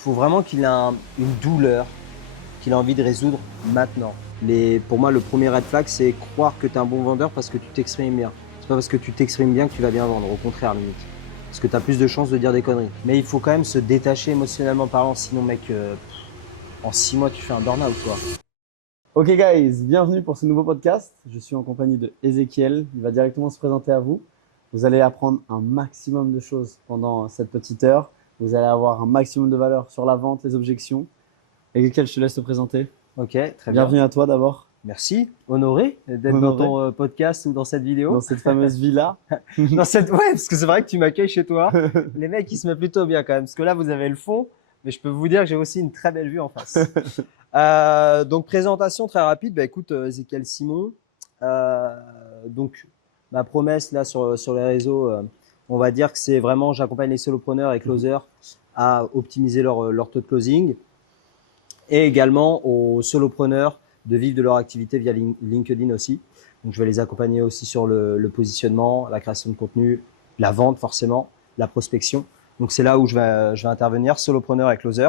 faut vraiment qu'il ait une douleur qu'il a envie de résoudre maintenant. Pour moi, le premier red flag, c'est croire que tu es un bon vendeur parce que tu t'exprimes bien. C'est pas parce que tu t'exprimes bien que tu vas bien vendre, au contraire, limite. Parce que tu as plus de chances de dire des conneries. Mais il faut quand même se détacher émotionnellement parlant, sinon, mec, en 6 mois, tu fais un burn-out, quoi. Ok guys, bienvenue pour ce nouveau podcast. Je suis en compagnie de Ezekiel. Il va directement se présenter à vous. Vous allez apprendre un maximum de choses pendant cette petite heure. Vous allez avoir un maximum de valeur sur la vente, les objections. Ezekiel, je te laisse te présenter. Ok, très bien. Bienvenue à toi d'abord. Merci, honoré d'être dans Honoré. ton podcast ou dans cette vidéo. Dans cette fameuse villa. Ouais, parce que c'est vrai que tu m'accueilles chez toi. Les mecs, ils se mettent plutôt bien quand même. Parce que là, vous avez le fond, mais je peux vous dire que j'ai aussi une très belle vue en face. Donc, présentation très rapide. Bah, écoute, Ezekiel Simon. Donc, ma promesse là sur les réseaux, on va dire que c'est vraiment, j'accompagne les solopreneurs et closers à optimiser leur taux de closing. Et également aux solopreneurs de vivre de leur activité via LinkedIn aussi. Donc, je vais les accompagner aussi sur le positionnement, la création de contenu, la vente forcément, la prospection. Donc, c'est là où je vais intervenir, solopreneur et closer.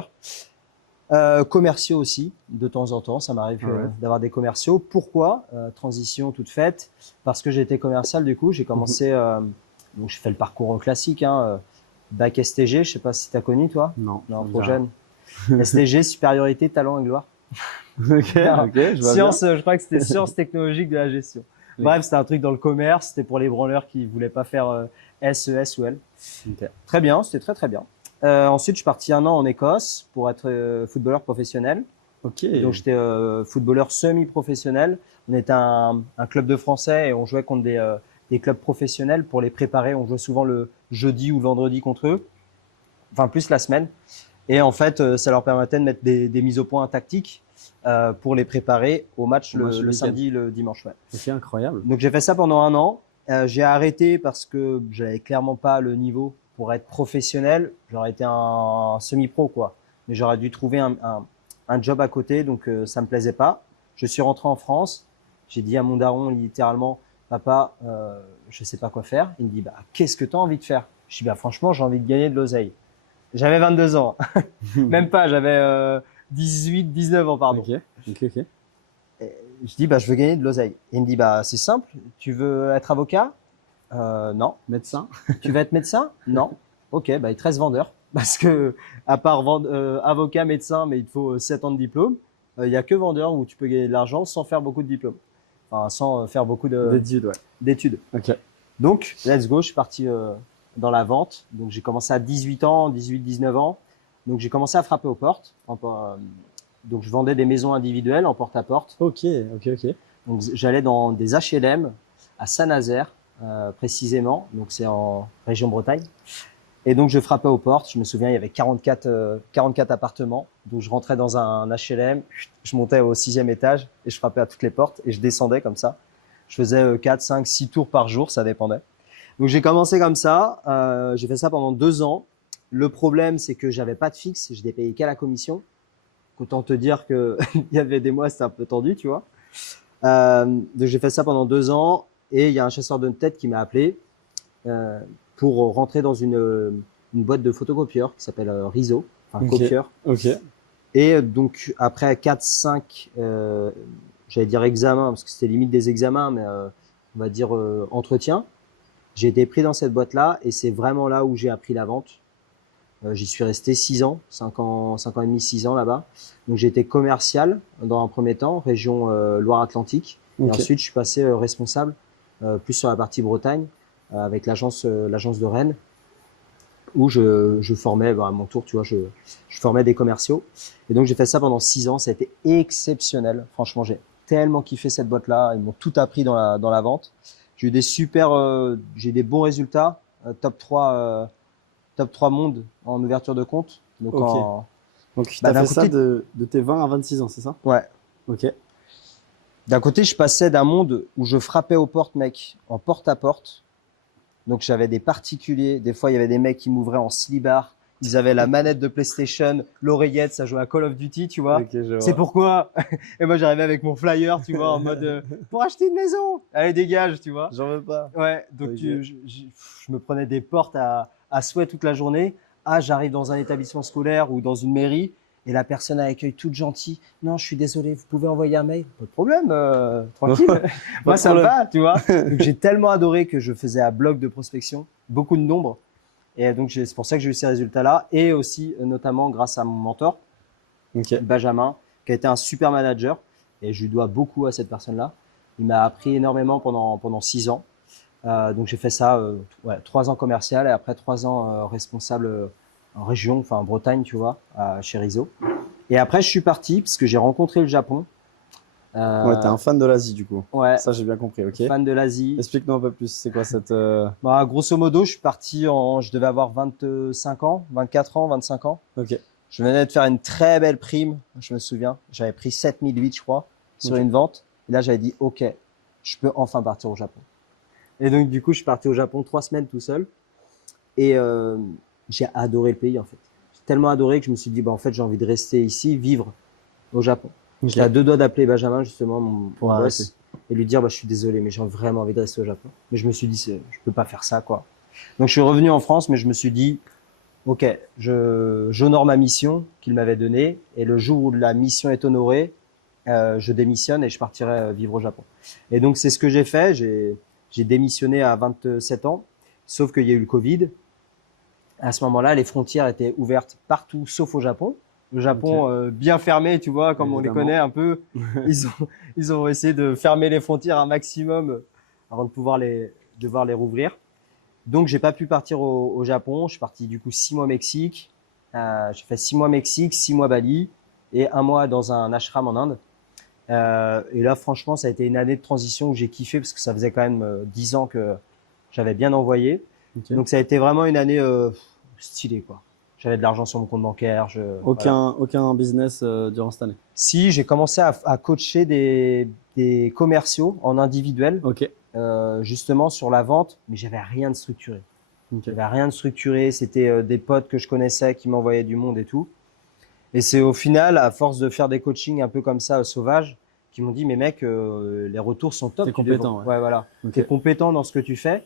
Commerciaux aussi, de temps en temps, ça m'arrive d'avoir des commerciaux. Pourquoi transition toute faite, parce que j'ai été commercial, du coup, j'ai commencé, donc je fais le parcours classique, bac STG, je sais pas si tu as connu toi. Non, trop jeune. STG, supériorité, talent et gloire. Ok, je vois Science, je crois que c'était sciences technologiques de la gestion. Oui. Bref, c'était un truc dans le commerce, c'était pour les branleurs qui voulaient pas faire SES ou L. Okay. Très bien, c'était très très bien. Ensuite, je suis parti 1 an en Écosse pour être footballeur professionnel. Ok. Donc, j'étais footballeur semi-professionnel. On était un club de Français et on jouait contre des clubs professionnels pour les préparer. On jouait souvent le jeudi ou le vendredi contre eux, enfin plus la semaine. Et en fait, ça leur permettait de mettre des mises au point tactiques pour les préparer au match le samedi, le dimanche. Ouais. C'est incroyable. Donc, j'ai fait ça pendant 1 an. J'ai arrêté parce que j'avais clairement pas le niveau pour être professionnel. J'aurais été un semi-pro, quoi. Mais j'aurais dû trouver un job à côté, donc ça me plaisait pas. Je suis rentré en France. J'ai dit à mon daron, littéralement, papa, je sais pas quoi faire. Il me dit, bah, qu'est-ce que tu as envie de faire? Je dis, bah, franchement, j'ai envie de gagner de l'oseille. J'avais 22 ans. Même pas, j'avais 18, 19 ans, pardon. Ok. Et je dis, bah, je veux gagner de l'oseille. Et il me dit, bah, c'est simple. Tu veux être avocat? Non. Médecin? Tu veux être médecin? Non. Ok, bah, il te reste vendeur. Parce que, à part avocat, médecin, mais il te faut 7 ans de diplôme, il y a que vendeur où tu peux gagner de l'argent sans faire beaucoup de diplômes. Enfin, sans faire beaucoup d'études. Ok. Donc, let's go, je suis parti dans la vente. Donc, j'ai commencé à 18 ans, 18, 19 ans. Donc, j'ai commencé à frapper aux portes. Donc, je vendais des maisons individuelles en porte-à-porte. Ok. Donc, j'allais dans des HLM à Saint-Nazaire, précisément. Donc, c'est en région Bretagne. Et donc, je frappais aux portes. Je me souviens, il y avait 44 appartements. Donc, je rentrais dans un HLM, je montais au 6e étage et je frappais à toutes les portes et je descendais comme ça. Je faisais 4, 5, 6 tours par jour, ça dépendait. Donc, j'ai commencé comme ça. J'ai fait ça pendant 2 ans. Le problème, c'est que j'avais pas de fixe. Je n'étais payé qu'à la commission. Autant te dire que il y avait des mois, c'était un peu tendu, tu vois. Donc, j'ai fait ça pendant 2 ans et il y a un chasseur de tête qui m'a appelé pour rentrer dans une boîte de photocopieurs qui s'appelle Riso, un copieur. Ok. Et donc, après 4, 5, j'allais dire examens, parce que c'était limite des examens, mais on va dire entretien, j'ai été pris dans cette boîte-là et c'est vraiment là où j'ai appris la vente. J'y suis resté 6 ans, 5 ans et demi, 6 ans là-bas. Donc, j'ai été commercial dans un premier temps, région Loire-Atlantique. Et ensuite, je suis passé responsable plus sur la partie Bretagne avec l'agence de Rennes où je formais à mon tour, tu vois, je formais des commerciaux. Et donc, j'ai fait ça pendant 6 ans. Ça a été exceptionnel. Franchement, j'ai tellement kiffé cette boîte-là. Ils m'ont tout appris dans la vente. J'ai eu j'ai des bons résultats, top 3 monde en ouverture de compte. Donc, Donc tu as fait ça de tes 20 à 26 ans, c'est ça? Ouais. Ok. D'un côté, je passais d'un monde où je frappais aux portes, mec, en porte-à-porte. Donc, j'avais des particuliers. Des fois, il y avait des mecs qui m'ouvraient en slibard. Ils avaient la manette de PlayStation, l'oreillette, ça jouait à Call of Duty, tu vois. Okay, c'est pourquoi. Et moi, j'arrivais avec mon flyer, tu vois, en mode pour acheter une maison. Allez, dégage, tu vois. J'en veux pas. Ouais. Donc, je me prenais des portes à souhait toute la journée. Ah, j'arrive dans un établissement scolaire ou dans une mairie et la personne à l'accueil toute gentille. Non, je suis désolé, vous pouvez envoyer un mail. Pas de problème, tranquille. Moi, ça me va, tu vois. Donc, j'ai tellement adoré que je faisais un blog de prospection, beaucoup de nombres. Et donc, c'est pour ça que j'ai eu ces résultats-là. Et aussi, notamment, grâce à mon mentor, Benjamin, qui a été un super manager. Et je lui dois beaucoup à cette personne-là. Il m'a appris énormément pendant 6 ans. Donc j'ai fait ça 3 ans commercial et après 3 ans responsable en région, enfin en Bretagne, tu vois, chez Rizzo. Et après je suis parti parce que j'ai rencontré le Japon. Ouais, t'es un fan de l'Asie du coup. Ouais, Ça, j'ai bien compris, ok. fan de l'Asie. Explique-nous un peu plus, c'est quoi cette… Bah, grosso modo, je suis parti je devais avoir 25 ans, 24 ans, 25 ans. Ok. Je venais de faire une très belle prime, je me souviens. J'avais pris 7008, je crois, sur Ok. une vente. Et là, j'avais dit, OK, je peux enfin partir au Japon. Et donc, du coup, je suis parti au Japon 3 semaines tout seul. Et j'ai adoré le pays, en fait. J'ai tellement adoré que je me suis dit, bah, en fait, j'ai envie de rester ici, vivre au Japon. Ok. J'étais à 2 doigts d'appeler Benjamin, justement, mon Pour boss, et lui dire, bah, je suis désolé, mais j'ai vraiment envie de rester au Japon. Mais je me suis dit, je peux pas faire ça, quoi. Donc, je suis revenu en France, mais je me suis dit, OK, j'honore ma mission qu'il m'avait donnée. Et le jour où la mission est honorée, je démissionne et je partirai vivre au Japon. Et donc, c'est ce que j'ai fait. J'ai démissionné à 27 ans, sauf qu'il y a eu le Covid. À ce moment-là, les frontières étaient ouvertes partout, sauf au Japon. Le Japon, bien fermé, tu vois, comme on les Évidemment. connaît un peu. Ils ont essayé de fermer les frontières un maximum avant de devoir les rouvrir. Donc, j'ai pas pu partir au Japon. Je suis parti du coup 6 mois au Mexique. J'ai fait 6 mois Mexique, 6 mois Bali et 1 mois dans un ashram en Inde. Et là, franchement, ça a été une année de transition où j'ai kiffé parce que ça faisait quand même 10 ans que j'avais bien envoyé. Ok. Donc, ça a été vraiment une année stylée, quoi. J'avais de l'argent sur mon compte bancaire. Voilà. Aucun business durant cette année. Si, j'ai commencé à coacher des commerciaux en individuel, Ok. justement sur la vente, mais j'avais rien de structuré. Ok. J'avais rien de structuré. C'était des potes que je connaissais qui m'envoyaient du monde et tout. Et c'est au final, à force de faire des coachings un peu comme ça, sauvages, qui m'ont dit, mais mec, les retours sont top. T'es compétent, ouais. Ouais, voilà. Ok. T'es compétent dans ce que tu fais.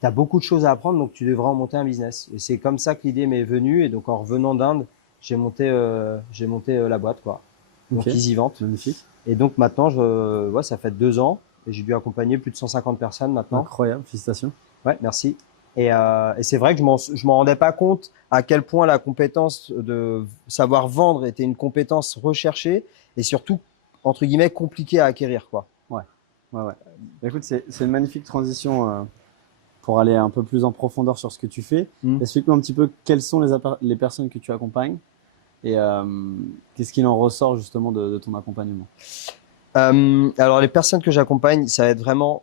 T'as beaucoup de choses à apprendre, donc tu devrais en monter un business. Et c'est comme ça que l'idée m'est venue. Et donc, en revenant d'Inde, j'ai monté la boîte, quoi. Donc, Ok. EasyVente. Magnifique. Et donc, maintenant, ça fait 2 ans. Et j'ai dû accompagner plus de 150 personnes maintenant. Incroyable, félicitations. Ouais, merci. Et c'est vrai que je m'en rendais pas compte à quel point la compétence de savoir vendre était une compétence recherchée et surtout, entre guillemets, compliquée à acquérir, quoi. Ouais. Écoute, c'est une magnifique transition pour aller un peu plus en profondeur sur ce que tu fais. Explique-nous un petit peu quelles sont les personnes que tu accompagnes et qu'est-ce qu'il en ressort justement de ton accompagnement. Alors, les personnes que j'accompagne, ça va être vraiment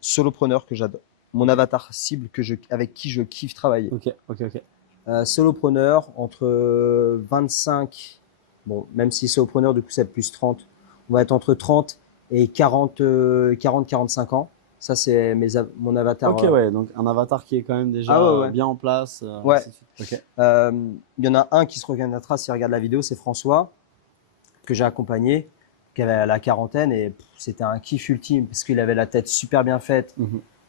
solopreneurs que j'adore. Mon avatar cible avec qui je kiffe travailler. Ok. Solopreneur entre 25, bon, même si solopreneur, du coup, c'est plus 30. On va être entre 30 et 45 ans. Ça, c'est mon avatar. Ok, ouais, donc un avatar qui est quand même déjà Ah ouais. bien en place. Ouais. Ainsi de suite. Ok. Il y en a un qui se reconnaîtra s'il regarde la vidéo, c'est François, que j'ai accompagné, qui avait la quarantaine et c'était un kiff ultime parce qu'il avait la tête super bien faite.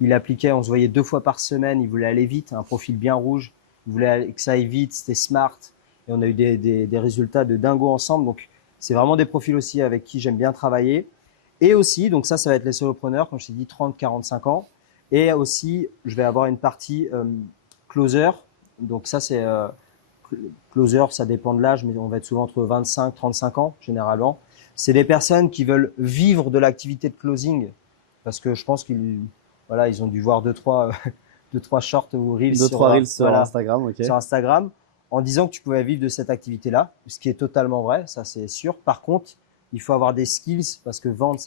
Il appliquait, on se voyait 2 fois par semaine, il voulait aller vite, un profil bien rouge, il voulait que ça aille vite, c'était smart et on a eu des résultats de dingo ensemble. Donc, c'est vraiment des profils aussi avec qui j'aime bien travailler. Et aussi, donc ça va être les solopreneurs, comme je t'ai dit, 30-45 ans. Et aussi, je vais avoir une partie closer. Donc ça, c'est closer, ça dépend de l'âge, mais on va être souvent entre 25-35 ans, généralement. C'est des personnes qui veulent vivre de l'activité de closing parce que je pense qu'ils ont dû voir 2-3 shorts ou reels sur Instagram, ok. sur Instagram en disant que tu pouvais vivre de cette activité-là, ce qui est totalement vrai, ça c'est sûr. Par contre, il faut avoir des skills parce que vendre,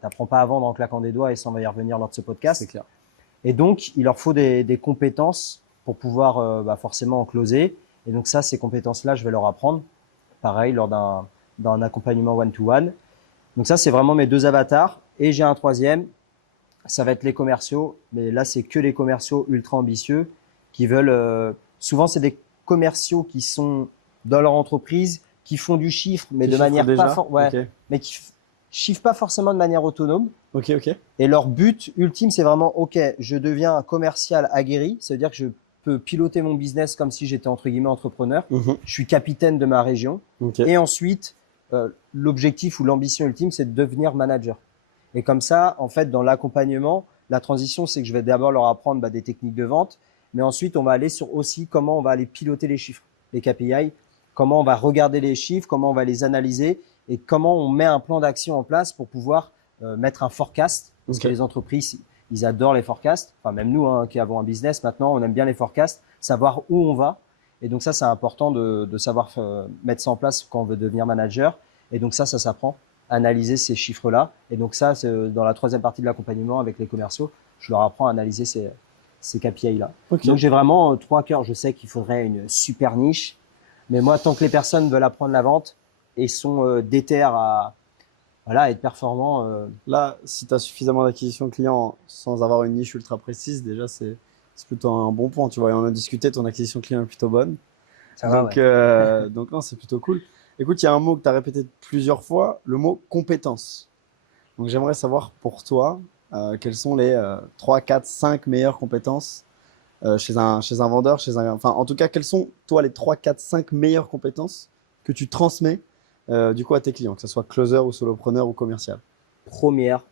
t'apprends pas à vendre en claquant des doigts et ça on va y revenir lors de ce podcast. C'est clair. Et donc, il leur faut des compétences pour pouvoir forcément en closer. Et donc ça, ces compétences-là, je vais leur apprendre. Pareil, lors d'un accompagnement one-to-one. Donc ça, c'est vraiment mes 2 avatars. Et j'ai un troisième, ça va être les commerciaux. Mais là, c'est que les commerciaux ultra ambitieux qui veulent… souvent, c'est des commerciaux qui sont dans leur entreprise, qui font du chiffre, mais de manière mais qui chiffrent pas forcément de manière autonome. Ok. Et leur but ultime, c'est vraiment, OK, je deviens un commercial aguerri. Ça veut dire que je peux piloter mon business comme si j'étais entre guillemets entrepreneur. Mhm. Je suis capitaine de ma région. Ok. Et ensuite, l'objectif ou l'ambition ultime, c'est de devenir manager. Et comme ça, en fait, dans l'accompagnement, la transition, c'est que je vais d'abord leur apprendre des techniques de vente, mais ensuite, on va aller sur aussi comment on va aller piloter les chiffres, les KPI, comment on va regarder les chiffres, comment on va les analyser et comment on met un plan d'action en place pour pouvoir mettre un forecast. Parce que les entreprises, ils adorent les forecasts. Enfin, même nous, qui avons un business maintenant, on aime bien les forecasts, savoir où on va. Et donc ça, c'est important de savoir mettre ça en place quand on veut devenir manager. Et donc ça s'apprend, analyser ces chiffres-là. Et donc ça, c'est dans la troisième partie de l'accompagnement avec les commerciaux, je leur apprends à analyser ces KPI-là. Ok. Donc j'ai vraiment trois cœurs. Je sais qu'il faudrait une super niche, mais moi, tant que les personnes veulent apprendre la vente et sont déter à être performants. Là, si tu as suffisamment d'acquisition client sans avoir une niche ultra précise, déjà, c'est plutôt un bon point. Tu vois, et on a discuté, ton acquisition client est plutôt bonne. Ça va, Donc, ouais. donc non, c'est plutôt cool. Écoute, il y a un mot que tu as répété plusieurs fois, le mot compétence. Donc, j'aimerais savoir pour toi, quelles sont les 3, 4, 5 meilleures compétences chez un vendeur, enfin, en tout cas, quelles sont, toi, les 3, 4, 5 meilleures compétences que tu transmets du coup à tes clients, que ce soit closer ou solopreneur ou commercial? Première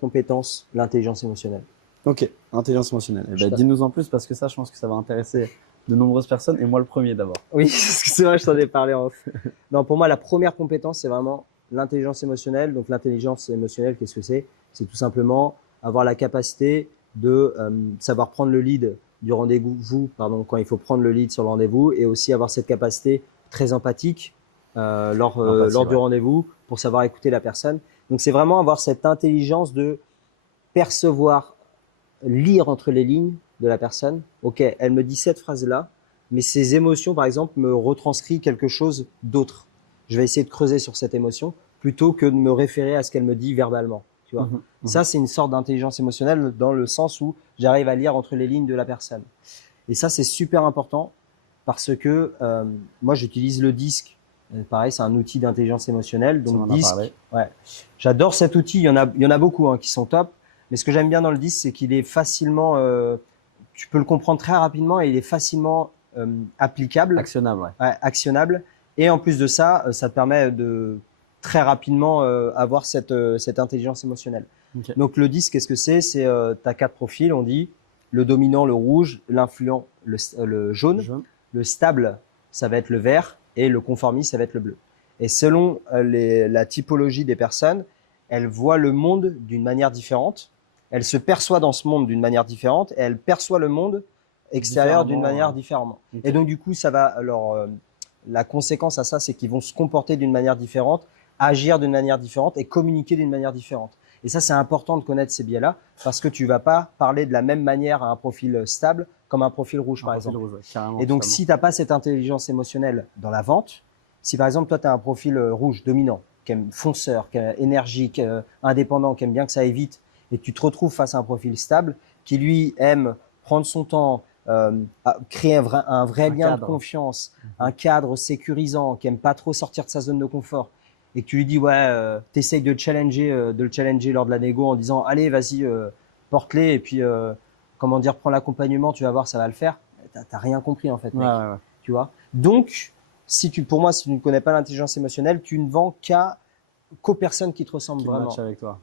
compétence, l'intelligence émotionnelle. Ok, intelligence émotionnelle. Eh Je ben, passe. dis-nous en plus parce que ça, je pense que ça va intéresser de nombreuses personnes et moi le premier d'abord. Oui, parce que c'est vrai, je t'en ai parlé en off. Non, pour moi, la première compétence, c'est vraiment l'intelligence émotionnelle. Donc, l'intelligence émotionnelle, qu'est-ce que c'est? C'est tout simplement avoir la capacité de savoir prendre le lead du rendez-vous, quand il faut prendre le lead sur le rendez-vous, et aussi avoir cette capacité très empathique lors L'empathie, du ouais. rendez-vous pour savoir écouter la personne. Donc, c'est vraiment avoir cette intelligence de percevoir, lire entre les lignes de la personne. Ok, elle me dit cette phrase-là, mais ses émotions, par exemple, me retranscrit quelque chose d'autre. Je vais essayer de creuser sur cette émotion plutôt que de me référer à ce qu'elle me dit verbalement. Tu vois. Ça, c'est une sorte d'intelligence émotionnelle dans le sens où j'arrive à lire entre les lignes de la personne. Et ça, c'est super important parce que moi, j'utilise le disque. Pareil, c'est un outil d'intelligence émotionnelle. Tu m'en Donc, as disque, parlé. ouais, j'adore cet outil. Il y en a beaucoup qui sont top. Mais ce que j'aime bien dans le disque, c'est qu'il est facilement, tu peux le comprendre très rapidement et il est facilement applicable, Actionnable, ouais. actionnable. Et en plus de ça, ça te permet de très rapidement avoir cette intelligence émotionnelle. Ok. Donc le disque, qu'est-ce que c'est? C'est tu as 4 profils, on dit le dominant, le rouge, l'influent, le jaune, le stable, ça va être le vert et le conformiste, ça va être le bleu. Et selon la typologie des personnes, elles voient le monde d'une manière différente. Elle se perçoit dans ce monde d'une manière différente et elle perçoit le monde extérieur d'une manière différente. Okay. Et donc, du coup, ça va, alors, la conséquence à ça, c'est qu'ils vont se comporter d'une manière différente, agir d'une manière différente et communiquer d'une manière différente. Et ça, c'est important de connaître ces biais-là parce que tu vas pas parler de la même manière à un profil stable comme un profil rouge, par exemple. Rouge, ouais, carrément, et donc, totalement. si tu n'as pas cette intelligence émotionnelle dans la vente, si par exemple, toi, tu as un profil rouge, dominant, qui aime fonceur, qui est énergique, indépendant, qui aime bien que ça aille vite, et tu te retrouves face à un profil stable qui, lui, aime prendre son temps, créer un vrai lien de confiance, un cadre sécurisant, qui aime pas trop sortir de sa zone de confort, et que tu lui dis, ouais, t'essayes de le challenger lors de la négo en disant, allez, vas-y, porte-les, et puis, comment dire, prends l'accompagnement, tu vas voir, ça va le faire. T'as rien compris, en fait, mec. Ouais. Tu vois? Donc, pour moi, si tu ne connais pas l'intelligence émotionnelle, tu ne vends qu'aux personnes qui te ressemblent qui vraiment. Match avec toi.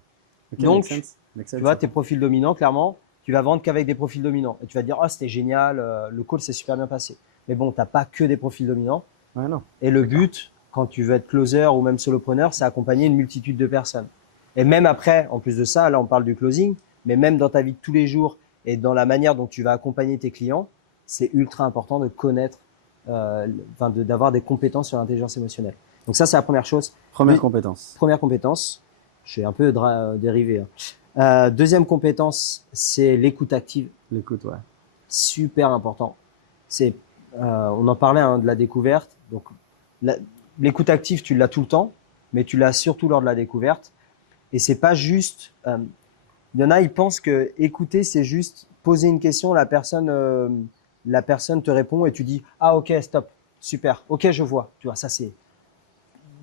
Okay, donc, make sense, tu vois, tes profils dominants, clairement, tu vas vendre qu'avec des profils dominants. Et tu vas te dire, oh, c'était génial, le call s'est super bien passé. Mais bon, tu n'as pas que des profils dominants. Ouais, non. Et le but, quand tu veux être closer ou même solopreneur, c'est accompagner une multitude de personnes. Et même après, en plus de ça, là, on parle du closing, mais même dans ta vie de tous les jours et dans la manière dont tu vas accompagner tes clients, c'est ultra important de connaître, d'avoir des compétences sur l'intelligence émotionnelle. Donc ça, c'est la première chose. Première compétence. Première compétence. Je suis un peu dérivé. Hein. Deuxième compétence, c'est l'écoute active. L'écoute, ouais. Super important. On en parlait de la découverte. Donc, l'écoute active, tu l'as tout le temps, mais tu l'as surtout lors de la découverte. Et c'est pas juste. Il y en a, ils pensent que écouter, c'est juste poser une question, la personne te répond et tu dis ah ok stop, super, ok je vois. Tu vois, ça c'est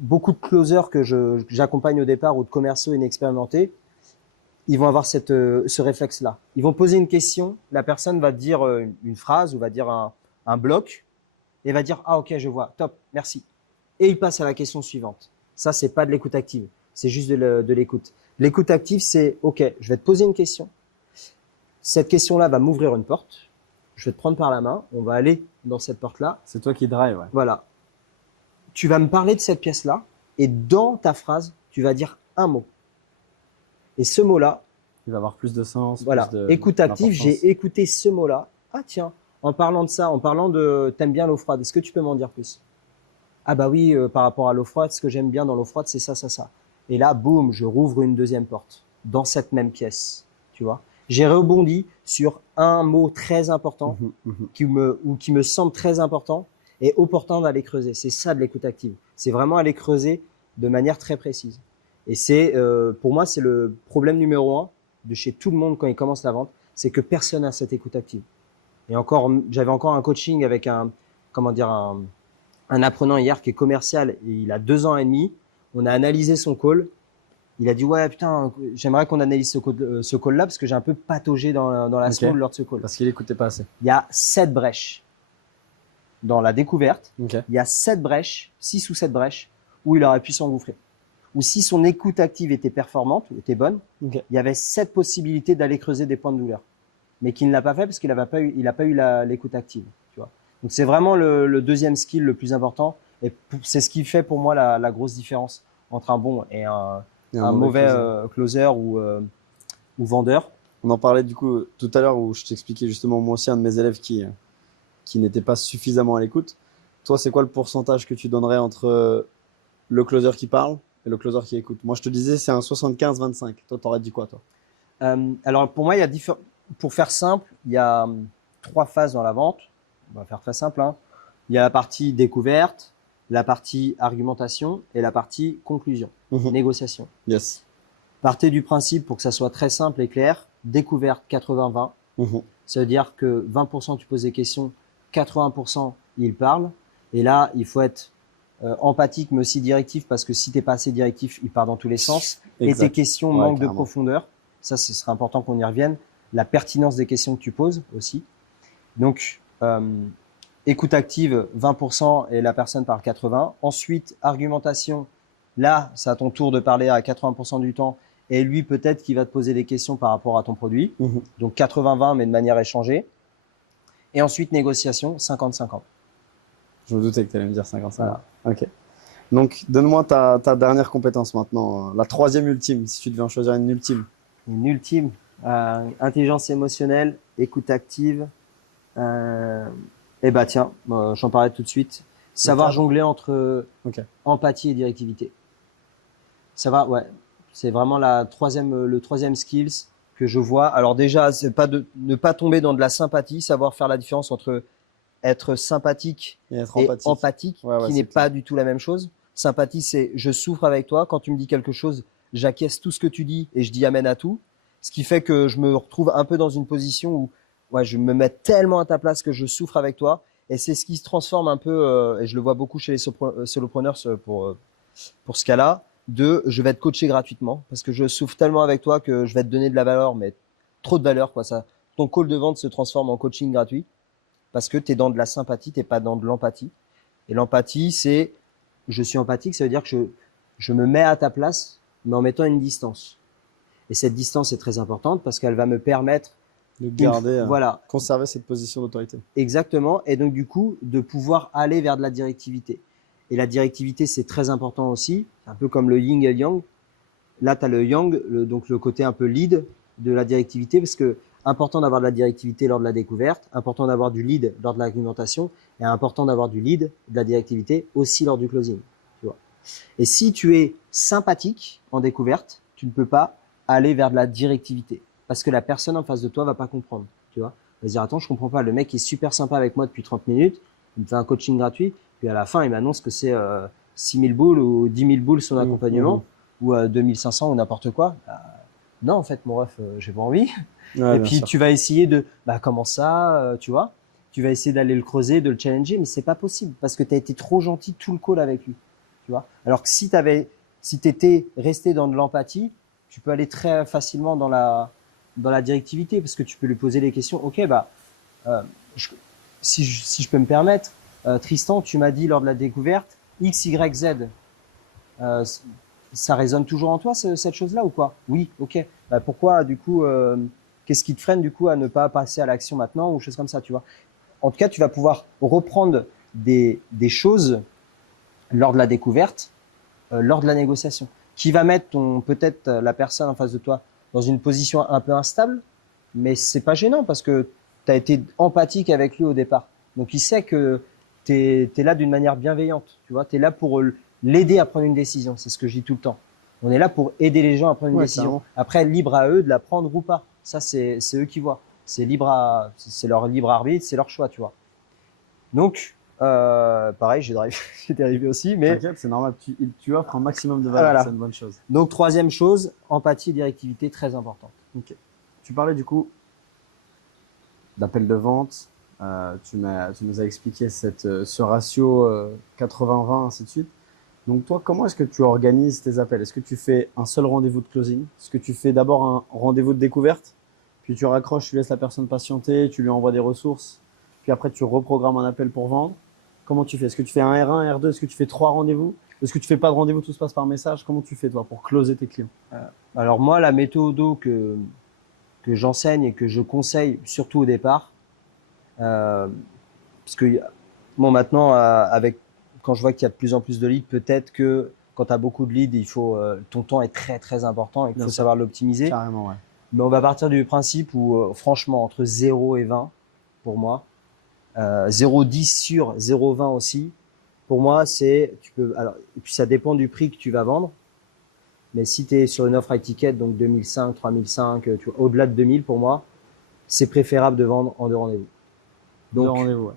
beaucoup de closers que j'accompagne au départ ou de commerciaux inexpérimentés. ils vont avoir ce réflexe-là. Ils vont poser une question, la personne va dire une phrase ou va dire un bloc et va dire « Ah ok, je vois, top, merci ». Et il passe à la question suivante. Ça, c'est pas de l'écoute active, c'est juste de l'écoute. L'écoute active, c'est « Ok, je vais te poser une question. Cette question-là va m'ouvrir une porte. Je vais te prendre par la main, on va aller dans cette porte-là. C'est toi qui drive, ouais. Voilà. Tu vas me parler de cette pièce-là et dans ta phrase, tu vas dire un mot. Et ce mot-là, Il va avoir plus de sens. voilà, plus écoute active, d'importance. j'ai écouté ce mot-là. Ah tiens, en parlant de ça, en parlant de t'aimes bien l'eau froide, est-ce que tu peux m'en dire plus? Ah bah oui, par rapport à l'eau froide, ce que j'aime bien dans l'eau froide, c'est ça, ça, ça. Et là, boum, je rouvre une deuxième porte dans cette même pièce, tu vois. J'ai rebondi sur un mot très important qui me semble très important et opportun d'aller creuser. C'est ça de l'écoute active. C'est vraiment aller creuser de manière très précise. Et c'est, pour moi, c'est le problème numéro 1 de chez tout le monde quand il commence la vente, c'est que personne n'a cette écoute active. Et encore, j'avais encore un coaching avec un apprenant hier qui est commercial et il a 2 ans et demi. On a analysé son call. Il a dit ouais putain, j'aimerais qu'on analyse ce call là parce que j'ai un peu pataugé dans la semaine lors de ce call. Parce qu'il écoutait pas assez. Il y a 7 brèches dans la découverte. Okay. Il y a 7 brèches, 6 ou 7 brèches où il aurait pu s'engouffrer. Ou si son écoute active était performante, était bonne, il y avait 7 possibilités d'aller creuser des points de douleur. Mais qu'il ne l'a pas fait parce qu'il n'a pas eu l'écoute active. Tu vois. Donc c'est vraiment le deuxième skill le plus important et c'est ce qui fait pour moi la grosse différence entre un bon et un mauvais closer ou vendeur. On en parlait du coup tout à l'heure où je t'expliquais justement moi aussi un de mes élèves qui n'était pas suffisamment à l'écoute. Toi, c'est quoi le pourcentage que tu donnerais entre le closer qui parle et le closer qui écoute? Moi, je te disais c'est un 75-25. Toi, t'aurais dit quoi, toi? Alors pour moi, il y a pour faire simple, il y a 3 phases dans la vente. On va faire très simple. Hein. Il y a la partie découverte, la partie argumentation et la partie conclusion, négociation. Yes. Partez du principe pour que ça soit très simple et clair. Découverte 80-20. Ça veut dire que 20% tu poses des questions, 80% il parle. Et là, il faut être empathique mais aussi directif parce que si t'es pas assez directif, il part dans tous les sens. Exact. Et tes questions manquent de profondeur. Ça, ce serait important qu'on y revienne. La pertinence des questions que tu poses aussi. Donc, écoute active 20% et la personne parle 80%. Ensuite, argumentation. Là, c'est à ton tour de parler à 80% du temps et lui, peut-être qu'il va te poser des questions par rapport à ton produit. Donc, 80-20, mais de manière échangée. Et ensuite, négociation 50-50. Je me doutais que tu allais me dire 50-50. Voilà. Ok. Donc, donne-moi ta dernière compétence maintenant. La troisième ultime, si tu devais en choisir une ultime. Une ultime. Intelligence émotionnelle, écoute active. Et bah tiens, j'en parlais tout de suite. Savoir jongler entre empathie et directivité. Ça va, ouais. C'est vraiment le troisième skills que je vois. Alors déjà, c'est pas ne pas tomber dans de la sympathie, savoir faire la différence entre être sympathique et empathique, qui n'est pas du tout la même chose. Sympathie, c'est je souffre avec toi. Quand tu me dis quelque chose, j'acquiesce tout ce que tu dis et je dis amen à tout. Ce qui fait que je me retrouve un peu dans une position où je me mets tellement à ta place que je souffre avec toi. Et c'est ce qui se transforme un peu, et je le vois beaucoup chez les solopreneurs pour ce cas-là, je vais te coacher gratuitement parce que je souffre tellement avec toi que je vais te donner de la valeur, mais trop de valeur, quoi. Ça, ton call de vente se transforme en coaching gratuit parce que tu es dans de la sympathie, tu n'es pas dans de l'empathie. Et l'empathie, c'est je suis empathique, ça veut dire que je me mets à ta place, mais en mettant une distance. Et cette distance est très importante parce qu'elle va me permettre de garder, conserver cette position d'autorité. Exactement. Et donc, du coup, de pouvoir aller vers de la directivité. Et la directivité, c'est très important aussi. Un peu comme le yin et le yang. Là, tu as le yang, donc le côté un peu lead de la directivité parce que important d'avoir de la directivité lors de la découverte, important d'avoir du lead lors de l'argumentation et important d'avoir du lead, de la directivité aussi lors du closing. Tu vois. Et si tu es sympathique en découverte, tu ne peux pas aller vers de la directivité parce que la personne en face de toi va pas comprendre, tu vois. Elle va se dire attends, je comprends pas, le mec est super sympa avec moi depuis 30 minutes, il me fait un coaching gratuit, puis à la fin il m'annonce que c'est 6000 boules ou 10 000 boules son accompagnement ou 2500 ou n'importe quoi. Non en fait mon ref, j'ai pas envie. Ouais, et puis tu vas essayer de comment ça, tu vois, tu vas essayer d'aller le creuser, de le challenger, mais c'est pas possible parce que tu as été trop gentil tout le call avec lui, tu vois. Alors que si t'étais resté dans de l'empathie, tu peux aller très facilement dans la directivité parce que tu peux lui poser les questions. Ok, euh, je- si je peux me permettre, Tristan, tu m'as dit lors de la découverte X, Y, Z. Euh, Ça résonne toujours en toi cette chose-là ou quoi? Oui, ok. Pourquoi du coup, qu'est-ce qui te freine du coup à ne pas passer à l'action maintenant ou choses comme ça, tu vois? En tout cas, tu vas pouvoir reprendre des choses lors de la découverte, lors de la négociation, qui va mettre peut-être la personne en face de toi dans une position un peu instable, mais c'est pas gênant parce que tu as été empathique avec lui au départ. Donc il sait que tu es là d'une manière bienveillante, tu vois, tu es là pour l'aider à prendre une décision, c'est ce que je dis tout le temps. On est là pour aider les gens à prendre une Ouais, décision. carrément. Après, libre à eux de la prendre ou pas. Ça, c'est eux qui voient. C'est leur libre arbitre, c'est leur choix, tu vois. Donc, pareil, j'ai dérivé aussi, mais T'inquiète, c'est normal. Tu offres un maximum de valeur, voilà. c'est une bonne chose. Donc, troisième chose, empathie et directivité, très importante. Ok. Tu parlais du coup d'appel de vente. Tu nous as expliqué ce ratio 80-20, ainsi de suite. Donc toi, comment est-ce que tu organises tes appels? Est-ce que tu fais un seul rendez-vous de closing? Est-ce que tu fais d'abord un rendez-vous de découverte, puis tu raccroches, tu laisses la personne patienter, tu lui envoies des ressources, puis après tu reprogrammes un appel pour vendre? Comment tu fais? Est-ce que tu fais un R1, un R2? Est-ce que tu fais 3 rendez-vous? Est-ce que tu fais pas de rendez-vous, tout se passe par message? Comment tu fais toi pour closer tes clients? Alors moi, la méthode que j'enseigne et que je conseille, surtout au départ, euh, parce que bon, maintenant, quand je vois qu'il y a de plus en plus de leads, peut-être que quand tu as beaucoup de leads, ton temps est très très important et qu'il Bien faut sûr. savoir l'optimiser. Carrément, ouais. Mais on va partir du principe où, franchement, entre 0 et 20, pour moi, 0,10 sur 0,20 aussi, pour moi, alors, et puis ça dépend du prix que tu vas vendre. Mais si tu es sur une offre high ticket, donc 2005, 3005, au-delà de 2000, pour moi, c'est préférable de vendre en 2 rendez-vous. Deux Donc, rendez-vous, ouais.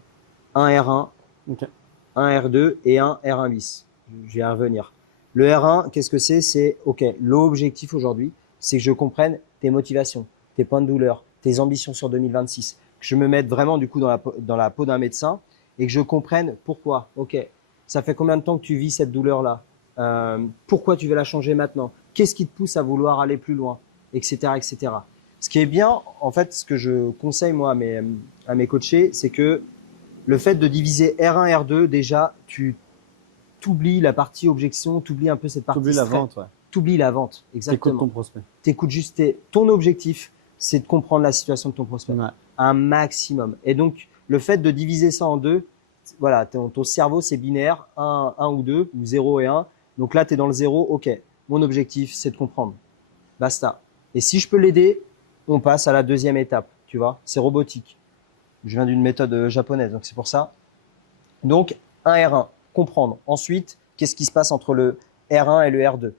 un R1, Ok. un R2 et un R1 bis. Je vais y revenir. Le R1, qu'est-ce que c'est? C'est, ok, l'objectif aujourd'hui, c'est que je comprenne tes motivations, tes points de douleur, tes ambitions sur 2026. Que je me mette vraiment du coup dans la peau d'un médecin et que je comprenne pourquoi. Ok, ça fait combien de temps que tu vis cette douleur-là? Pourquoi tu veux la changer maintenant? Qu'est-ce qui te pousse à vouloir aller plus loin? Etc., etc. Ce qui est bien, en fait, ce que je conseille moi à mes coachés, c'est que le fait de diviser R1, R2, déjà, tu t'oublies la partie objection, t'oublies un peu cette partie T'oublies la stress. vente, ouais. T'oublies la vente, T'écoutes exactement. ton prospect. T'écoutes juste ton objectif, c'est de comprendre la situation de ton prospect. Ouais. Un maximum. Et donc, le fait de diviser ça en deux, voilà, ton cerveau, c'est binaire, un ou deux, ou 0 et 1. Donc là, tu es dans le 0, ok. Mon objectif, c'est de comprendre. Basta. Et si je peux l'aider, on passe à la deuxième étape, tu vois. C'est robotique. Je viens d'une méthode japonaise, donc c'est pour ça. Donc, un R1, comprendre. Ensuite, qu'est-ce qui se passe entre le R1 et le R2?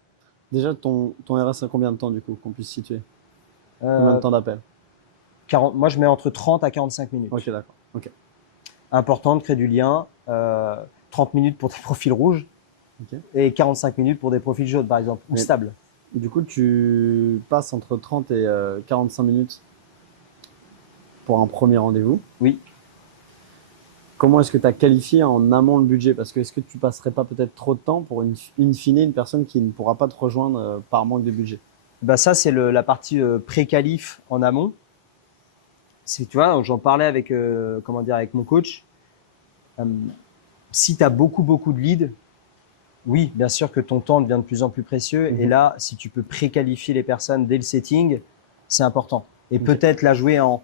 Déjà, ton RS a combien de temps du coup qu'on puisse situer? Combien de temps d'appel? Moi, je mets entre 30 à 45 minutes. Ok, d'accord. Ok. Important de créer du lien. 30 minutes pour des profils rouges Ok. et 45 minutes pour des profils jaunes, par exemple, ou Mais- stables. Du coup, tu passes entre 30 et 45 minutes pour un premier rendez-vous. Oui. Comment est-ce que tu as qualifié en amont le budget? Parce que est-ce que tu passerais pas peut-être trop de temps pour in fine une personne qui ne pourra pas te rejoindre par manque de budget? Bah ça, c'est la partie pré-qualif en amont. Tu vois, j'en parlais avec, comment dire, avec mon coach. Euh, Si tu as beaucoup de leads, oui, bien sûr que ton temps devient de plus en plus précieux. Et là, si tu peux pré-qualifier les personnes dès le setting, c'est important. Et peut-être la jouer en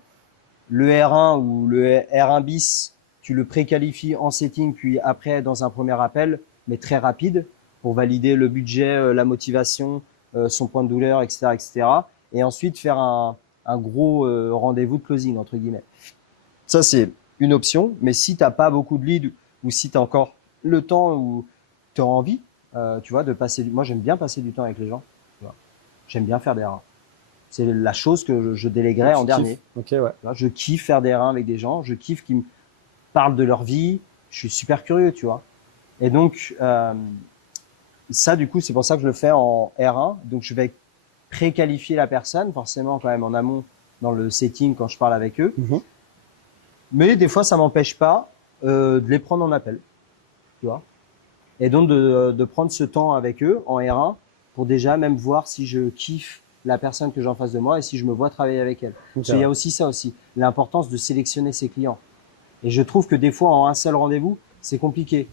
le R1 ou le R1 bis, tu le pré-qualifies en setting, puis après dans un premier appel, mais très rapide, pour valider le budget, la motivation, son point de douleur, etc., etc. Et ensuite faire un gros rendez-vous de closing, entre guillemets. Ça, c'est une option. Mais si tu n'as pas beaucoup de leads ou si tu as encore le temps ou tu as envie, tu vois, de passer moi, j'aime bien passer du temps avec les gens. Tu vois. J'aime bien faire des R1. C'est la chose que je déléguerais en dernier. Ok, ouais. Tu vois, je kiffe faire des R1 avec des gens. Je kiffe qu'ils me parlent de leur vie. Je suis super curieux, tu vois. Et donc, ça, du coup, c'est pour ça que je le fais en R1. Donc, je vais préqualifier la personne, forcément, quand même en amont dans le setting quand je parle avec eux. Mais des fois, ça m'empêche pas de les prendre en appel, tu vois. Et donc de prendre ce temps avec eux en R1 pour déjà même voir si je kiffe la personne que j'ai en face de moi et si je me vois travailler avec elle. Parce qu'il y a aussi ça aussi, l'importance de sélectionner ses clients. Et je trouve que des fois, en un seul rendez-vous, c'est compliqué.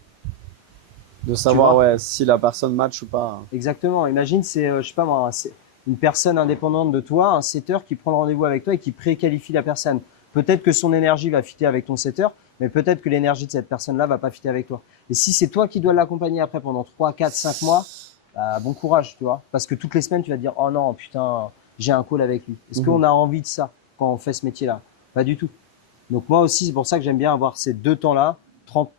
De savoir ouais, si la personne match ou pas. Exactement. Imagine, c'est, je sais pas moi, c'est une personne indépendante de toi, un setter qui prend le rendez-vous avec toi et qui préqualifie la personne. Peut-être que son énergie va fitter avec ton setter, mais peut-être que l'énergie de cette personne-là va pas fitter avec toi. Et si c'est toi qui dois l'accompagner après pendant 3, 4, 5 mois, bah, bon courage, tu vois. Parce que toutes les semaines, tu vas te dire, oh non, putain, j'ai un call avec lui. Est-ce qu'on a envie de ça quand on fait ce métier-là? Pas du tout. Donc moi aussi, c'est pour ça que j'aime bien avoir ces deux temps-là,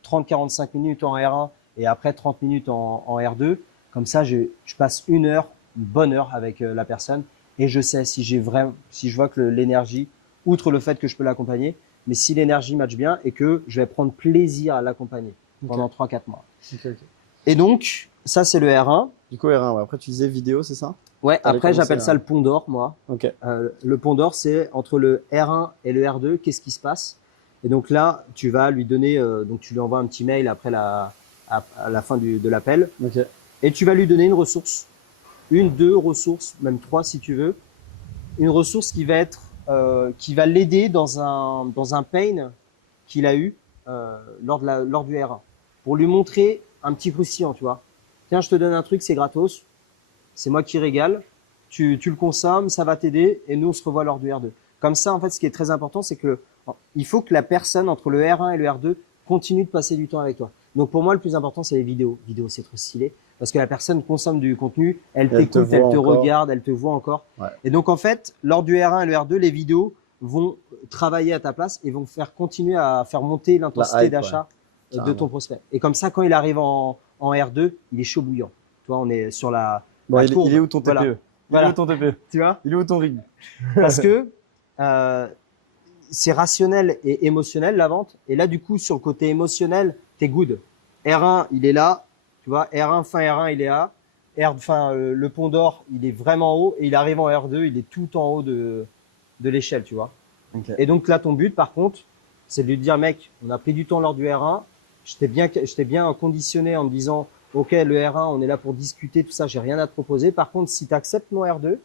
30-45 minutes en R1 et après 30 minutes en R2. Comme ça, je passe une heure, une bonne heure avec la personne et je sais si si je vois que l'énergie, outre le fait que je peux l'accompagner, mais si l'énergie matche bien et que je vais prendre plaisir à l'accompagner pendant 3-4 mois. Et donc, ça, c'est le R1. Du coup, R1, ouais. Après, tu disais vidéo, c'est ça? Ouais, après, j'appelle ça le pont d'or, moi. Ok. Le pont d'or, c'est entre le R1 et le R2, qu'est-ce qui se passe? Et donc là, tu vas lui donner, donc tu lui envoies un petit mail après à la fin de l'appel. Ok. Et tu vas lui donner une ressource. Une, deux ressources, même trois si tu veux. Une ressource qui va être, qui va l'aider dans un pain qu'il a eu, lors du R1. Pour lui montrer un petit croustillant, tu vois. Tiens, je te donne un truc, c'est gratos. C'est moi qui régale. Tu le consommes, ça va t'aider et nous, on se revoit lors du R2. Comme ça, en fait, ce qui est très important, c'est que il faut que la personne entre le R1 et le R2 continue de passer du temps avec toi. Donc, pour moi, le plus important, c'est les vidéos. Vidéos, c'est trop stylé parce que la personne consomme du contenu, elle t'écoute, elle te regarde, elle te voit encore. Ouais. Et donc, en fait, lors du R1 et le R2, les vidéos vont travailler à ta place et vont faire continuer à faire monter l'intensité d'achat de ton prospect. Et comme ça, quand il arrive en R2, il est chaud bouillant. Tu vois, on est sur la courbe. Il est où ton TPE? Voilà. Il est où ton TPE? Tu vois? Il est où ton rig? Parce que c'est rationnel et émotionnel la vente. Et là, du coup, sur le côté émotionnel, t'es good. R1, il est là. Tu vois, R1, fin R1, il est là. Le pont d'or, il est vraiment haut. Et il arrive en R2, il est tout en haut de l'échelle, tu vois. Okay. Et donc là, ton but, par contre, c'est de lui dire, mec, on a pris du temps lors du R1. Je t'ai bien conditionné en me disant, OK, le R1, on est là pour discuter, tout ça, j'ai rien à te proposer. Par contre, si tu acceptes mon R2,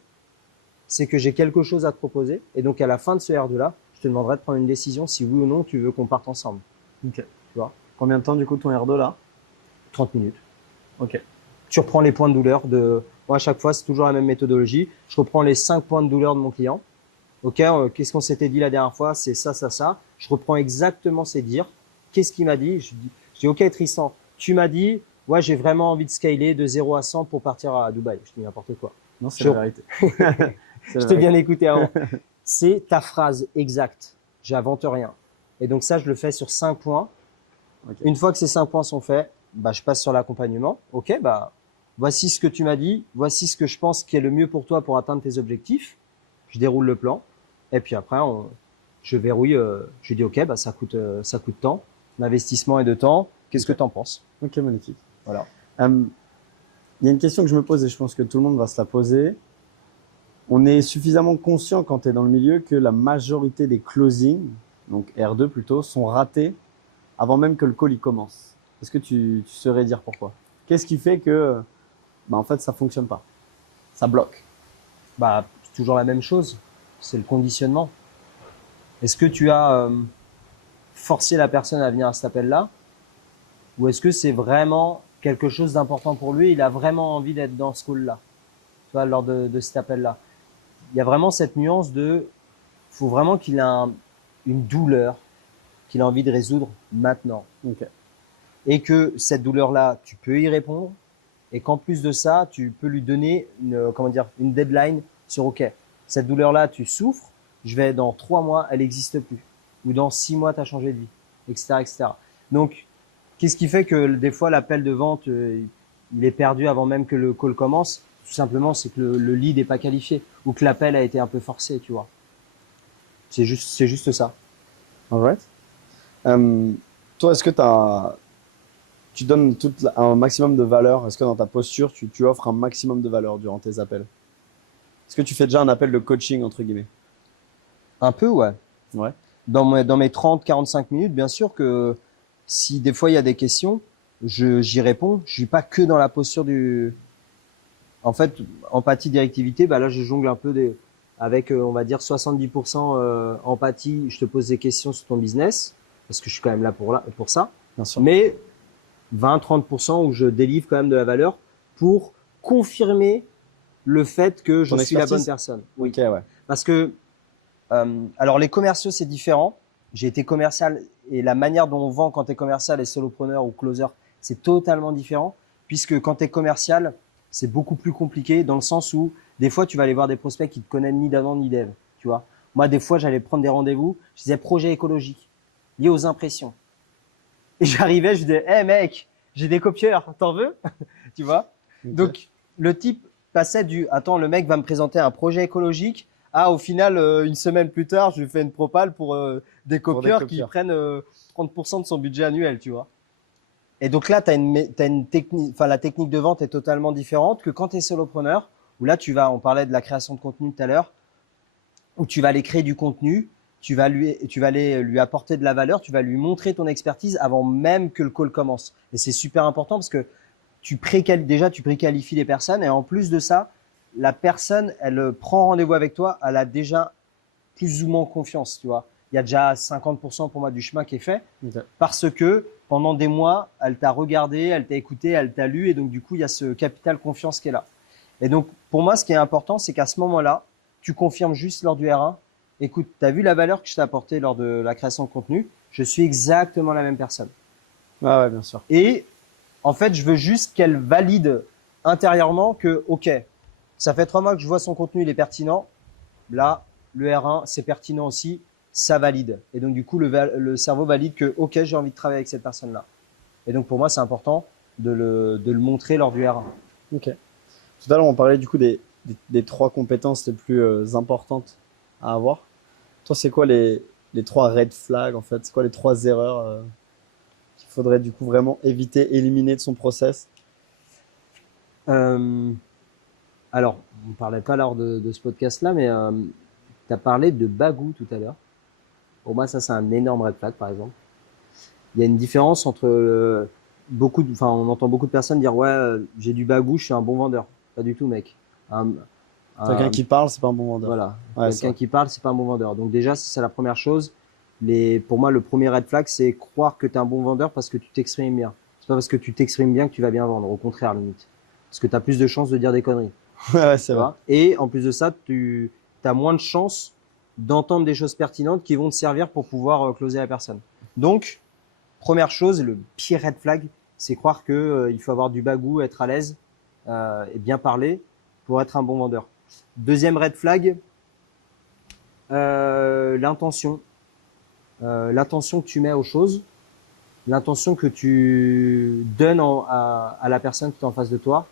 c'est que j'ai quelque chose à te proposer. Et donc, à la fin de ce R2-là, je te demanderai de prendre une décision si oui ou non tu veux qu'on parte ensemble. Ok. Tu vois? Combien de temps, du coup, ton R2 là? 30 minutes. Ok. Tu reprends les points de douleur moi, à chaque fois, c'est toujours la même méthodologie. Je reprends les 5 points de douleur de mon client. OK, qu'est-ce qu'on s'était dit la dernière fois? C'est ça, ça, ça. Je reprends exactement ses dires. Qu'est-ce qu'il m'a dit? Je dis, OK, Tristan, tu m'as dit, ouais, j'ai vraiment envie de scaler de 0 à 100 pour partir à Dubaï. Je dis n'importe quoi. Non, c'est la vérité. Je t'ai bien écouté avant. C'est ta phrase exacte. J'invente rien. Et donc ça, je le fais sur 5 points. Okay. Une fois que ces 5 points sont faits, bah, je passe sur l'accompagnement. OK, bah, voici ce que tu m'as dit. Voici ce que je pense qui est le mieux pour toi pour atteindre tes objectifs. Je déroule le plan. Et puis après, je verrouille. Je dis OK, bah, ça coûte temps. L'investissement est de temps. Qu'est-ce que tu en penses? Ok, magnifique. Voilà. Il y a une question que je me pose et je pense que tout le monde va se la poser. On est suffisamment conscient quand tu es dans le milieu que la majorité des closings, donc R2 plutôt, sont ratés avant même que le call y commence. Est-ce que tu saurais dire pourquoi? Qu'est-ce qui fait que, en fait, ça fonctionne pas? Ça bloque? Bah, c'est toujours la même chose. C'est le conditionnement. Est-ce que tu as forcé la personne à venir à cet appel-là? Ou est-ce que c'est vraiment quelque chose d'important pour lui? Il a vraiment envie d'être dans ce call-là, tu vois, lors de cet appel-là. Il y a vraiment cette nuance faut vraiment qu'il a une douleur qu'il a envie de résoudre maintenant. Okay. Et que cette douleur-là, tu peux y répondre. Et qu'en plus de ça, tu peux lui donner une deadline sur OK. Cette douleur-là, tu souffres. Dans 3 mois, elle n'existe plus. Ou dans 6 mois, tu as changé de vie, etc., etc. Donc, qu'est-ce qui fait que des fois, l'appel de vente, il est perdu avant même que le call commence? Tout simplement, c'est que le lead n'est pas qualifié ou que l'appel a été un peu forcé, tu vois. C'est juste ça. Alright. Toi, est-ce que tu donnes un maximum de valeur? Est-ce que dans ta posture, tu offres un maximum de valeur durant tes appels? Est-ce que tu fais déjà un appel de coaching, entre guillemets? Un peu, ouais. Ouais. Dans mes 30-45 minutes, bien sûr que si des fois il y a des questions, j'y réponds. Je suis pas que dans la posture En fait, empathie, directivité, bah là, je jongle un peu avec, on va dire, 70% empathie. Je te pose des questions sur ton business, parce que je suis quand même là pour ça. Bien sûr. Mais 20-30% où je délivre quand même de la valeur pour confirmer le fait que je Ton suis la bonne expertise? personne. Oui. Ok, ouais. Parce que, alors les commerciaux, c'est différent. J'ai été commercial et la manière dont on vend quand tu es commercial et solopreneur ou closer, c'est totalement différent. Puisque quand tu es commercial, c'est beaucoup plus compliqué dans le sens où des fois, tu vas aller voir des prospects qui te connaissent ni d'avant ni d'Ève. Tu vois. Moi, des fois, j'allais prendre des rendez-vous. Je disais projet écologique lié aux impressions. Et j'arrivais, je disais, hé mec, j'ai des copieurs, t'en veux? Tu vois? Ok. Donc, le type passait attends, le mec va me présenter un projet écologique. Ah, au final, une semaine plus tard, je lui fais une propale pour des Pour des copieurs qui copieurs. prennent 30% de son budget annuel, tu vois. Et donc là, t'as une technique, enfin, la technique de vente est totalement différente que quand tu es solopreneur, où là, on parlait de la création de contenu tout à l'heure, où tu vas aller créer du contenu, tu vas aller lui apporter de la valeur, tu vas lui montrer ton expertise avant même que le call commence. Et c'est super important parce que tu préqualifies les personnes et en plus de ça, la personne, elle prend rendez-vous avec toi, elle a déjà plus ou moins confiance, tu vois. Il y a déjà 50% pour moi du chemin qui est fait Ok. parce que pendant des mois, elle t'a regardé, elle t'a écouté, elle t'a lu et donc du coup, il y a ce capital confiance qui est là. Et donc, pour moi, ce qui est important, c'est qu'à ce moment-là, tu confirmes juste lors du R1, écoute, tu as vu la valeur que je t'ai apportée lors de la création de contenu, je suis exactement la même personne. Ah ouais, bien sûr. Et en fait, je veux juste qu'elle valide intérieurement que, OK, ça fait 3 mois que je vois son contenu, il est pertinent. Là, le R1, c'est pertinent aussi, ça valide. Et donc, du coup, le cerveau valide que, OK, j'ai envie de travailler avec cette personne-là. Et donc, pour moi, c'est important de le montrer lors du R1. Ok. Tout à l'heure, on parlait du coup des trois compétences les plus importantes à avoir. Toi, c'est quoi les trois red flags en fait? C'est quoi les trois erreurs qu'il faudrait du coup vraiment éviter, éliminer de son process? Euh, alors, on ne parlait pas lors de ce podcast-là, mais tu as parlé de bagou tout à l'heure. Pour moi, ça, c'est un énorme red flag, par exemple. Il y a une différence entre on entend beaucoup de personnes dire ouais, j'ai du bagou, je suis un bon vendeur. Pas du tout, mec. Un, Quelqu'un un- qui parle, c'est pas un bon vendeur. voilà, Ouais, c'est quelqu'un vrai. qui parle, c'est pas un bon vendeur. Donc déjà, ça, c'est la première chose. Pour moi, le premier red flag, c'est croire que tu es un bon vendeur parce que tu t'exprimes bien. C'est pas parce que tu t'exprimes bien que tu vas bien vendre. Au contraire, limite, parce que tu as plus de chances de dire des conneries. Ouais, c'est Tu vrai. vois. Et en plus de ça, tu as moins de chances d'entendre des choses pertinentes qui vont te servir pour pouvoir closer la personne. Donc, première chose, le pire red flag, c'est croire que il faut avoir du bagou, être à l'aise et bien parler pour être un bon vendeur. Deuxième red flag, l'intention. L'intention que tu mets aux choses, l'intention que tu donnes à la personne qui est en face de toi.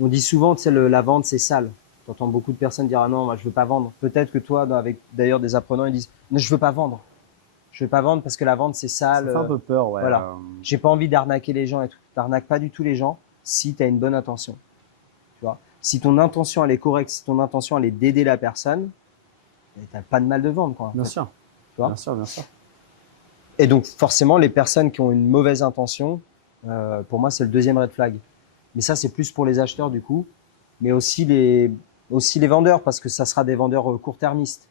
On dit souvent, tu sais, la vente, c'est sale. Tu entends beaucoup de personnes dire, ah non, moi, je veux pas vendre. Peut-être que toi, avec d'ailleurs des apprenants, ils disent, non, je veux pas vendre. Je veux pas vendre parce que la vente, c'est Ça sale. fait un peu peur, ouais. Voilà. J'ai pas envie d'arnaquer les gens et tout. T'arnaques pas du tout les gens si tu as une bonne intention. Tu vois. Si ton intention, elle est correcte, si ton intention, elle est d'aider la personne, t'as pas de mal de vendre, quoi. Bien sûr. Tu vois. Bien sûr, bien sûr. Et donc, forcément, les personnes qui ont une mauvaise intention, pour moi, c'est le deuxième red flag. Mais ça, c'est plus pour les acheteurs, du coup, mais aussi les vendeurs, parce que ça sera des vendeurs court-termistes.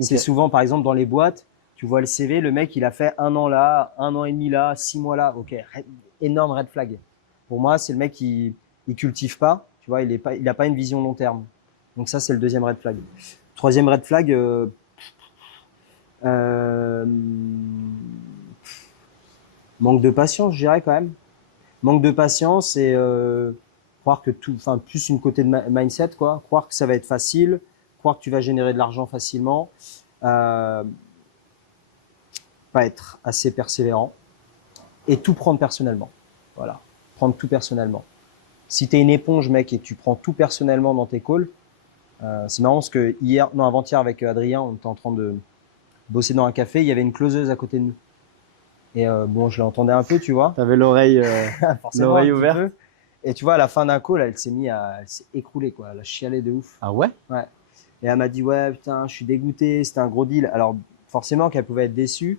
Ok. C'est souvent, par exemple, dans les boîtes, tu vois le CV, le mec, il a fait 1 an là, 1 an et demi là, 6 mois là. Ok, énorme red flag. Pour moi, c'est le mec qui il cultive pas, tu vois, il a pas une vision long terme. Donc ça, c'est le deuxième red flag. Troisième red flag, euh, manque de patience, je dirais quand même. Manque de patience et croire que plus une côté de mindset, quoi. Croire que ça va être facile, croire que tu vas générer de l'argent facilement, pas être assez persévérant et tout prendre personnellement. Voilà, prendre tout personnellement. Si tu es une éponge, mec, et que tu prends tout personnellement dans tes calls, c'est marrant parce que avant-hier avec Adrien, on était en train de bosser dans un café, il y avait une closeuse à côté de nous. Et bon, je l'entendais un peu, tu vois. T'avais l'oreille Forcément, l'oreille un petit ouverte. peu. Et tu vois, à la fin d'un call, elle s'est écroulée, quoi. Elle a chialé de ouf. Ah ouais? Ouais. Et elle m'a dit, ouais, putain, je suis dégoûté, c'était un gros deal. Alors, forcément qu'elle pouvait être déçue,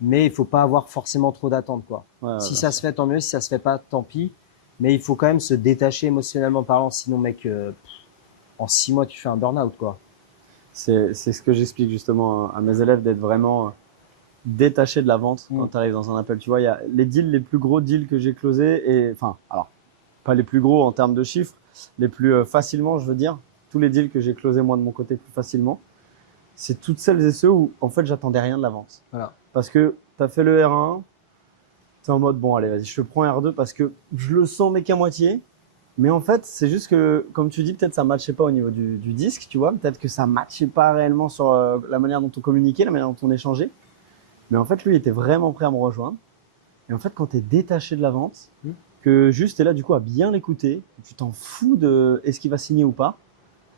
mais il faut pas avoir forcément trop d'attentes, quoi. Ouais, Si bien ça se sûr. fait, tant mieux. Si ça se fait pas, tant pis. Mais il faut quand même se détacher émotionnellement parlant. Sinon, mec, en 6 mois, tu fais un burn-out, quoi. C'est ce que j'explique justement à mes élèves, d'être vraiment détaché de la vente Mm. quand tu arrives dans un appel. Tu vois, il y a les deals, les plus gros deals que j'ai closés, et enfin, alors, pas les plus gros en termes de chiffres, les plus facilement, je veux dire, tous les deals que j'ai closés moi de mon côté plus facilement, c'est toutes celles et ceux où en fait j'attendais rien de la vente. Voilà. Parce que tu as fait le R1, tu es en mode bon, allez, vas-y, je prends R2 parce que je le sens, mais qu'à moitié. Mais en fait, c'est juste que, comme tu dis, peut-être ça matchait pas au niveau du disque, tu vois. Peut-être que ça matchait pas réellement sur la manière dont on communiquait, la manière dont on échangeait. Mais en fait, lui, il était vraiment prêt à me rejoindre. Et en fait, quand tu es détaché de la vente, que juste tu es là du coup à bien l'écouter, tu t'en fous de est-ce qu'il va signer ou pas,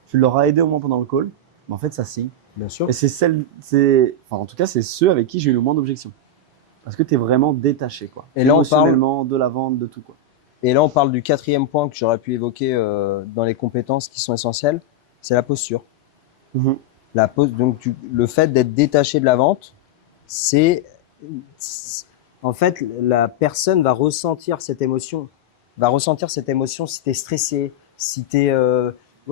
tu l'auras aidé au moins pendant le call, mais en fait, ça signe. Bien sûr. Et enfin, en tout cas, c'est ceux avec qui j'ai eu le moins d'objections. Parce que tu es vraiment détaché, quoi. Et là, on parle, Émotionnellement, de la vente, de tout, quoi. et là, on parle du quatrième point que j'aurais pu évoquer dans les compétences qui sont essentielles, c'est la posture. Donc, le fait d'être détaché de la vente, c'est en fait la personne va ressentir cette émotion, si t'es stressé, si t'es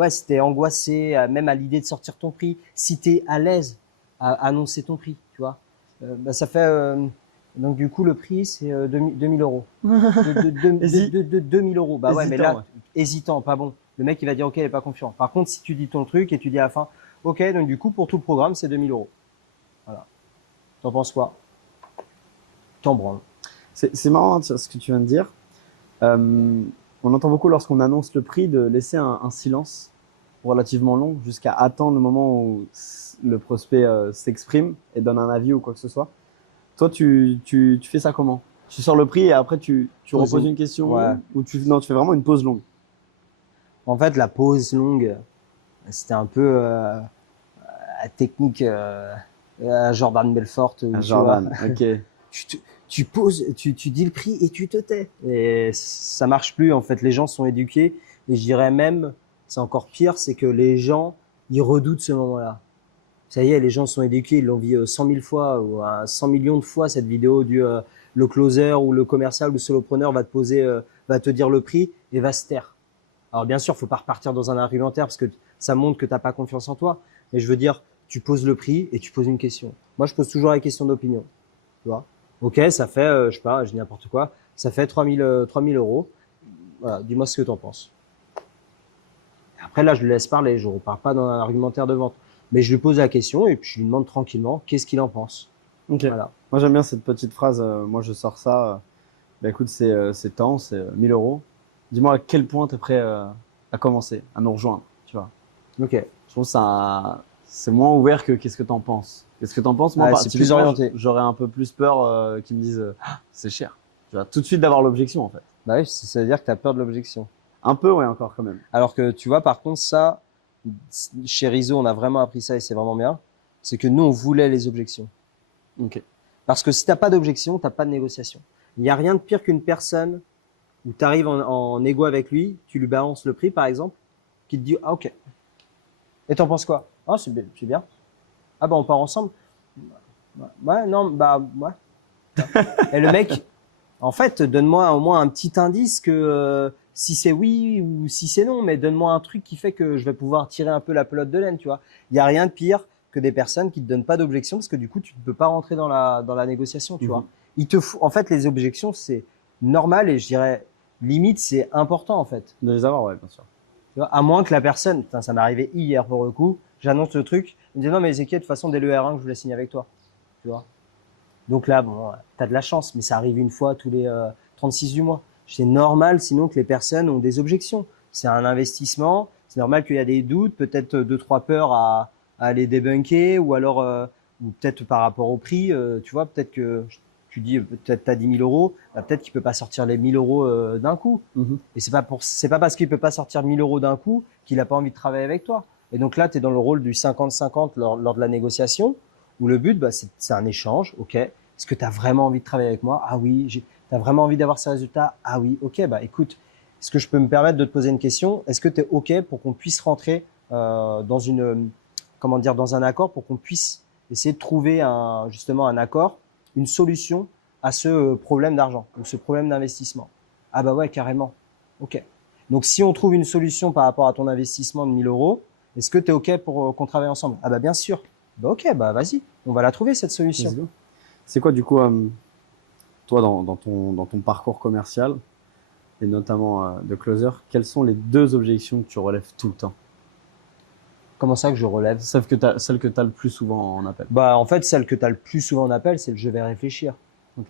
si t'es angoissé, même à l'idée de sortir ton prix, si t'es à l'aise à annoncer ton prix, tu vois. Ça fait donc du coup le prix c'est 2000 euros. De 2000 euros. Bah ouais, mais Hésitant, là ouais. hésitant, pas bon. Le mec il va dire ok, il est pas confiant. Par contre, si tu dis ton truc et tu dis à la fin ok, donc du coup pour tout le programme c'est 2000 euros. Voilà. T'en penses quoi? T'en branles. C'est marrant ce que tu viens de dire. On entend beaucoup lorsqu'on annonce le prix de laisser un silence relativement long jusqu'à attendre le moment où le prospect s'exprime et donne un avis ou quoi que ce soit. Toi, tu fais ça comment? Tu sors le prix et après tu Pose reposes une- une question Ouais. ou non, tu fais vraiment une pause longue. En fait, la pause longue, c'était un peu la technique à Jordan Belfort où tu vois, Jordan, ok. tu poses, tu dis le prix et tu te tais. Et ça marche plus en fait. Les gens sont éduqués et je dirais même, c'est encore pire, c'est que les gens ils redoutent ce moment-là. Ça y est, les gens sont éduqués, ils l'ont vu 100 000 fois ou 100 millions de fois cette vidéo du le closer ou le commercial ou le solopreneur va te poser, va te dire le prix et va se taire. Alors bien sûr, faut pas repartir dans un argumentaire parce que ça montre que t'as pas confiance en toi. Mais je veux dire, tu poses le prix et tu poses une question. Moi, je pose toujours la question d'opinion. Tu vois? Ok, ça fait, je sais pas, je dis n'importe quoi. Ça fait 3000 euros. Voilà, dis-moi ce que t'en penses. Après là, je le laisse parler. Je repars pas dans un argumentaire de vente. Mais je lui pose la question et puis je lui demande tranquillement qu'est-ce qu'il en pense. Ok. Voilà. Moi, j'aime bien cette petite phrase. Moi, je sors ça. Bah, écoute, c'est tant, c'est 1000 euros. Dis-moi à quel point tu es prêt à commencer, à nous rejoindre, tu vois. Ok. Je trouve ça, c'est moins ouvert que qu'est-ce que t'en penses. Qu'est-ce que t'en penses? Moi, Ah, c'est plus typiquement, orienté. j'aurais un peu plus peur qu'ils me disent ah, c'est cher. Tu vois, tout de suite d'avoir l'objection, en fait. Bah oui, ça veut dire que t'as peur de l'objection. Un peu, ouais, encore quand même. Alors que tu vois, par contre, ça, chez Rizzo, on a vraiment appris ça et c'est vraiment bien. C'est que nous, on voulait les objections. Ok. Parce que si t'as pas d'objection, t'as pas de négociation. Il n'y a rien de pire qu'une personne où tu arrives en égo avec lui, tu lui balances le prix, par exemple, qui te dit ah ok. Et t'en penses quoi? Ah c'est bien. Ah bah on part ensemble. Ouais non bah ouais. Et le mec, en fait, donne-moi au moins un petit indice que si c'est oui ou si c'est non, mais donne-moi un truc qui fait que je vais pouvoir tirer un peu la pelote de laine, tu vois. Il y a rien de pire que des personnes qui te donnent pas d'objection parce que du coup tu ne peux pas rentrer dans la négociation, tu vois. En fait, les objections c'est normal et je dirais limite c'est important en fait. De les avoir, ouais, bien sûr. Tu vois, à moins que la personne, putain, ça m'est arrivé hier pour le coup, j'annonce le truc, il me dit non mais Ezekiel, de toute façon dès le R1 que je voulais signer avec toi, tu vois. Donc là, bon, t'as de la chance, mais ça arrive une fois tous les 36 du mois. C'est normal, sinon que les personnes ont des objections. C'est un investissement. C'est normal qu'il y a des doutes, peut-être deux, trois peurs à les débunker, ou alors, ou peut-être par rapport au prix, tu vois, peut-être que tu dis, peut-être t'as 10 000 euros, bah, peut-être qu'il peut pas sortir les 1000 euros d'un coup. Et c'est pas parce qu'il peut pas sortir 1000 euros d'un coup qu'il a pas envie de travailler avec toi. Et donc là, tu es dans le rôle du 50-50 lors de la négociation, où le but, bah, c'est un échange. Ok, est-ce que tu as vraiment envie de travailler avec moi? Ah oui. Tu as vraiment envie d'avoir ces résultats? Ah oui. Ok, bah écoute, est-ce que je peux me permettre de te poser une question? Est-ce que tu es ok pour qu'on puisse rentrer dans comment dire, dans un accord, pour qu'on puisse essayer de trouver justement un accord, une solution à ce problème d'argent ou ce problème d'investissement? Ah bah ouais, carrément. Ok. Donc, si on trouve une solution par rapport à ton investissement de 1000 euros, est-ce que tu es ok pour qu'on travaille ensemble? Ah bah bien sûr. Bah ok, bah vas-y, on va la trouver cette solution. Let's go. C'est quoi du coup, toi, dans ton parcours commercial et notamment de closer, quelles sont les 2 objections que tu relèves tout le temps? Comment ça que je relève? Celles que tu as le plus souvent en appel. Bah en fait, celle que tu as le plus souvent en appel, c'est le je vais réfléchir. Ok.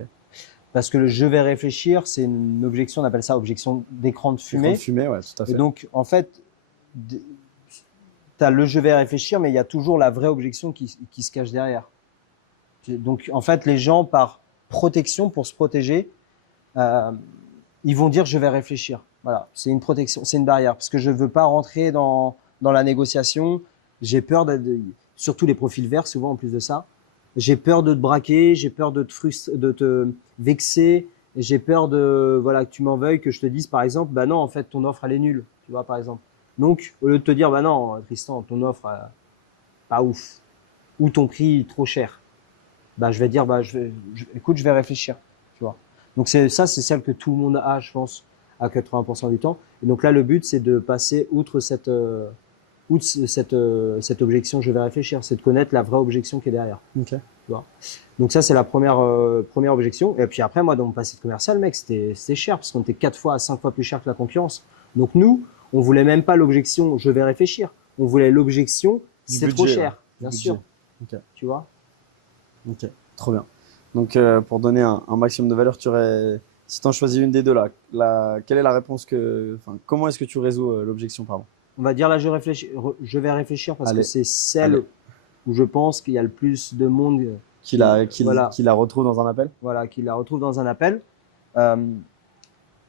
Parce que le je vais réfléchir, c'est une objection, on appelle ça objection d'écran de Fumée. fumée. Fumée, ouais, tout à fait. Et donc, en fait, tu as le je vais réfléchir, mais il y a toujours la vraie objection qui se cache derrière. Donc, en fait, les gens, par protection, pour se protéger, euh, ils vont dire je vais réfléchir. Voilà, c'est une protection, c'est une barrière, parce que je veux pas rentrer dans la négociation. J'ai peur surtout les profils verts, souvent en plus de ça. J'ai peur de te braquer, j'ai peur de de te vexer, j'ai peur de voilà que tu m'en veuilles, que je te dise par exemple, bah non, en fait ton offre elle est nulle, tu vois par exemple. Donc au lieu de te dire bah non Tristan, ton offre pas ouf ou ton prix trop cher, bah je vais dire bah écoute je vais réfléchir, tu vois. Donc c'est celle que tout le monde a, je pense, à 80% du temps. Et donc là le but c'est de passer outre cette objection je vais réfléchir, c'est de connaître la vraie objection qui est derrière. Ok. Tu vois. Donc ça c'est la première objection. Et puis après moi dans mon passé de commercial mec c'était cher parce qu'on était 4 fois à 5 fois plus cher que la concurrence. Donc nous on voulait même pas l'objection je vais réfléchir, on voulait l'objection c'est trop cher, bien sûr. Ok. Tu vois. Ok, trop bien. Donc, pour donner un maximum de valeur, si tu en choisis une des deux là, quelle est la réponse comment est-ce que tu résous l'objection, pardon? On va dire là je vais réfléchir parce Allez. que c'est celle où je pense qu'il y a le plus de monde Qui voilà. la retrouve dans un appel? Voilà, qui la retrouve dans un appel.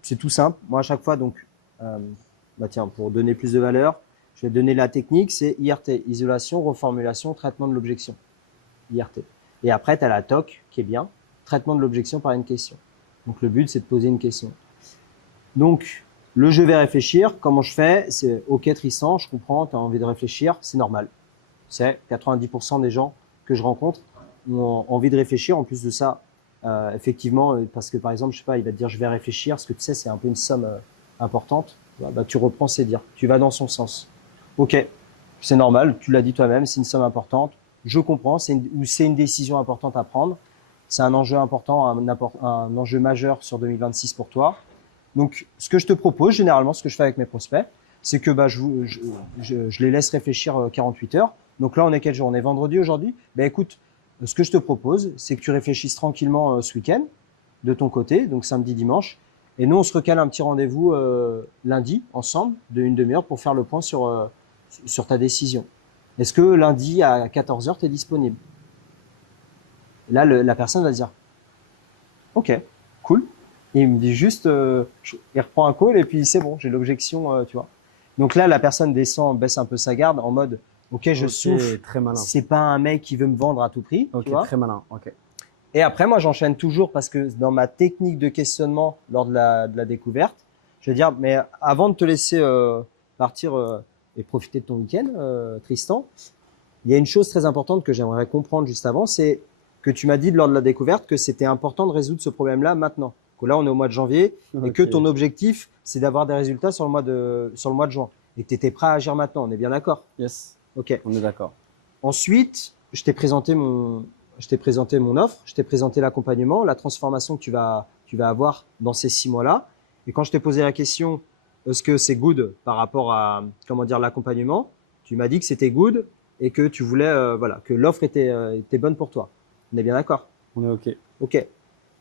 C'est tout simple. Moi, à chaque fois, donc, bah tiens, pour donner plus de valeur, je vais donner la technique, c'est IRT, isolation, reformulation, traitement de l'objection. IRT. Et après, tu as la TOC qui est bien, traitement de l'objection par une question. Donc, le but, c'est de poser une question. Donc, le je vais réfléchir, comment je fais? C'est OK, Tristan, je comprends, tu as envie de réfléchir, c'est normal. C'est 90% des gens que je rencontre ont envie de réfléchir. En plus de ça, effectivement, parce que par exemple, je sais pas, il va te dire je vais réfléchir, ce que tu sais, c'est un peu une somme importante. Bah, tu reprends ses dires, tu vas dans son sens. Ok, c'est normal, tu l'as dit toi-même, c'est une somme importante. Je comprends, c'est une décision importante à prendre. C'est un enjeu important, un enjeu majeur sur 2026 pour toi. Donc, ce que je te propose, généralement, ce que je fais avec mes prospects, c'est que bah, je les laisse réfléchir 48 heures. Donc là, on est quel jour? On est vendredi aujourd'hui. Ben écoute, ce que je te propose, c'est que tu réfléchisses tranquillement ce week-end de ton côté, donc samedi, dimanche. Et nous, on se recale un petit rendez-vous lundi ensemble de une demi-heure pour faire le point sur ta décision. Est-ce que lundi à 14 heures, tu es disponible? Et là, la personne va dire ok, cool. Et il me dit juste, il reprend un call et puis c'est bon, j'ai l'objection, tu vois. Donc là, la personne descend, baisse un peu sa garde en mode, ok, je souffle. Très malin. C'est pas un mec qui veut me vendre à tout prix. Ok, tu vois. très malin. Ok. Et après, moi, j'enchaîne toujours parce que dans ma technique de questionnement lors de la découverte, je vais dire, mais avant de te laisser partir et profiter de ton week-end, Tristan, il y a une chose très importante que j'aimerais comprendre juste avant, c'est que tu m'as dit lors de la découverte que c'était important de résoudre ce problème-là maintenant. Que là, on est au mois de janvier et que ton objectif, c'est d'avoir des résultats sur le mois de juin. Et que tu étais prêt à agir maintenant. On est bien d'accord? Yes. Ok. On est d'accord. Ensuite, je t'ai présenté mon offre, je t'ai présenté l'accompagnement, la transformation que tu vas avoir dans ces 6 mois-là. Et quand je t'ai posé la question, est-ce que c'est good par rapport à, comment dire, l'accompagnement? Tu m'as dit que c'était good et que tu voulais, voilà, que l'offre était bonne pour toi. On est bien d'accord? On est ok. Ok.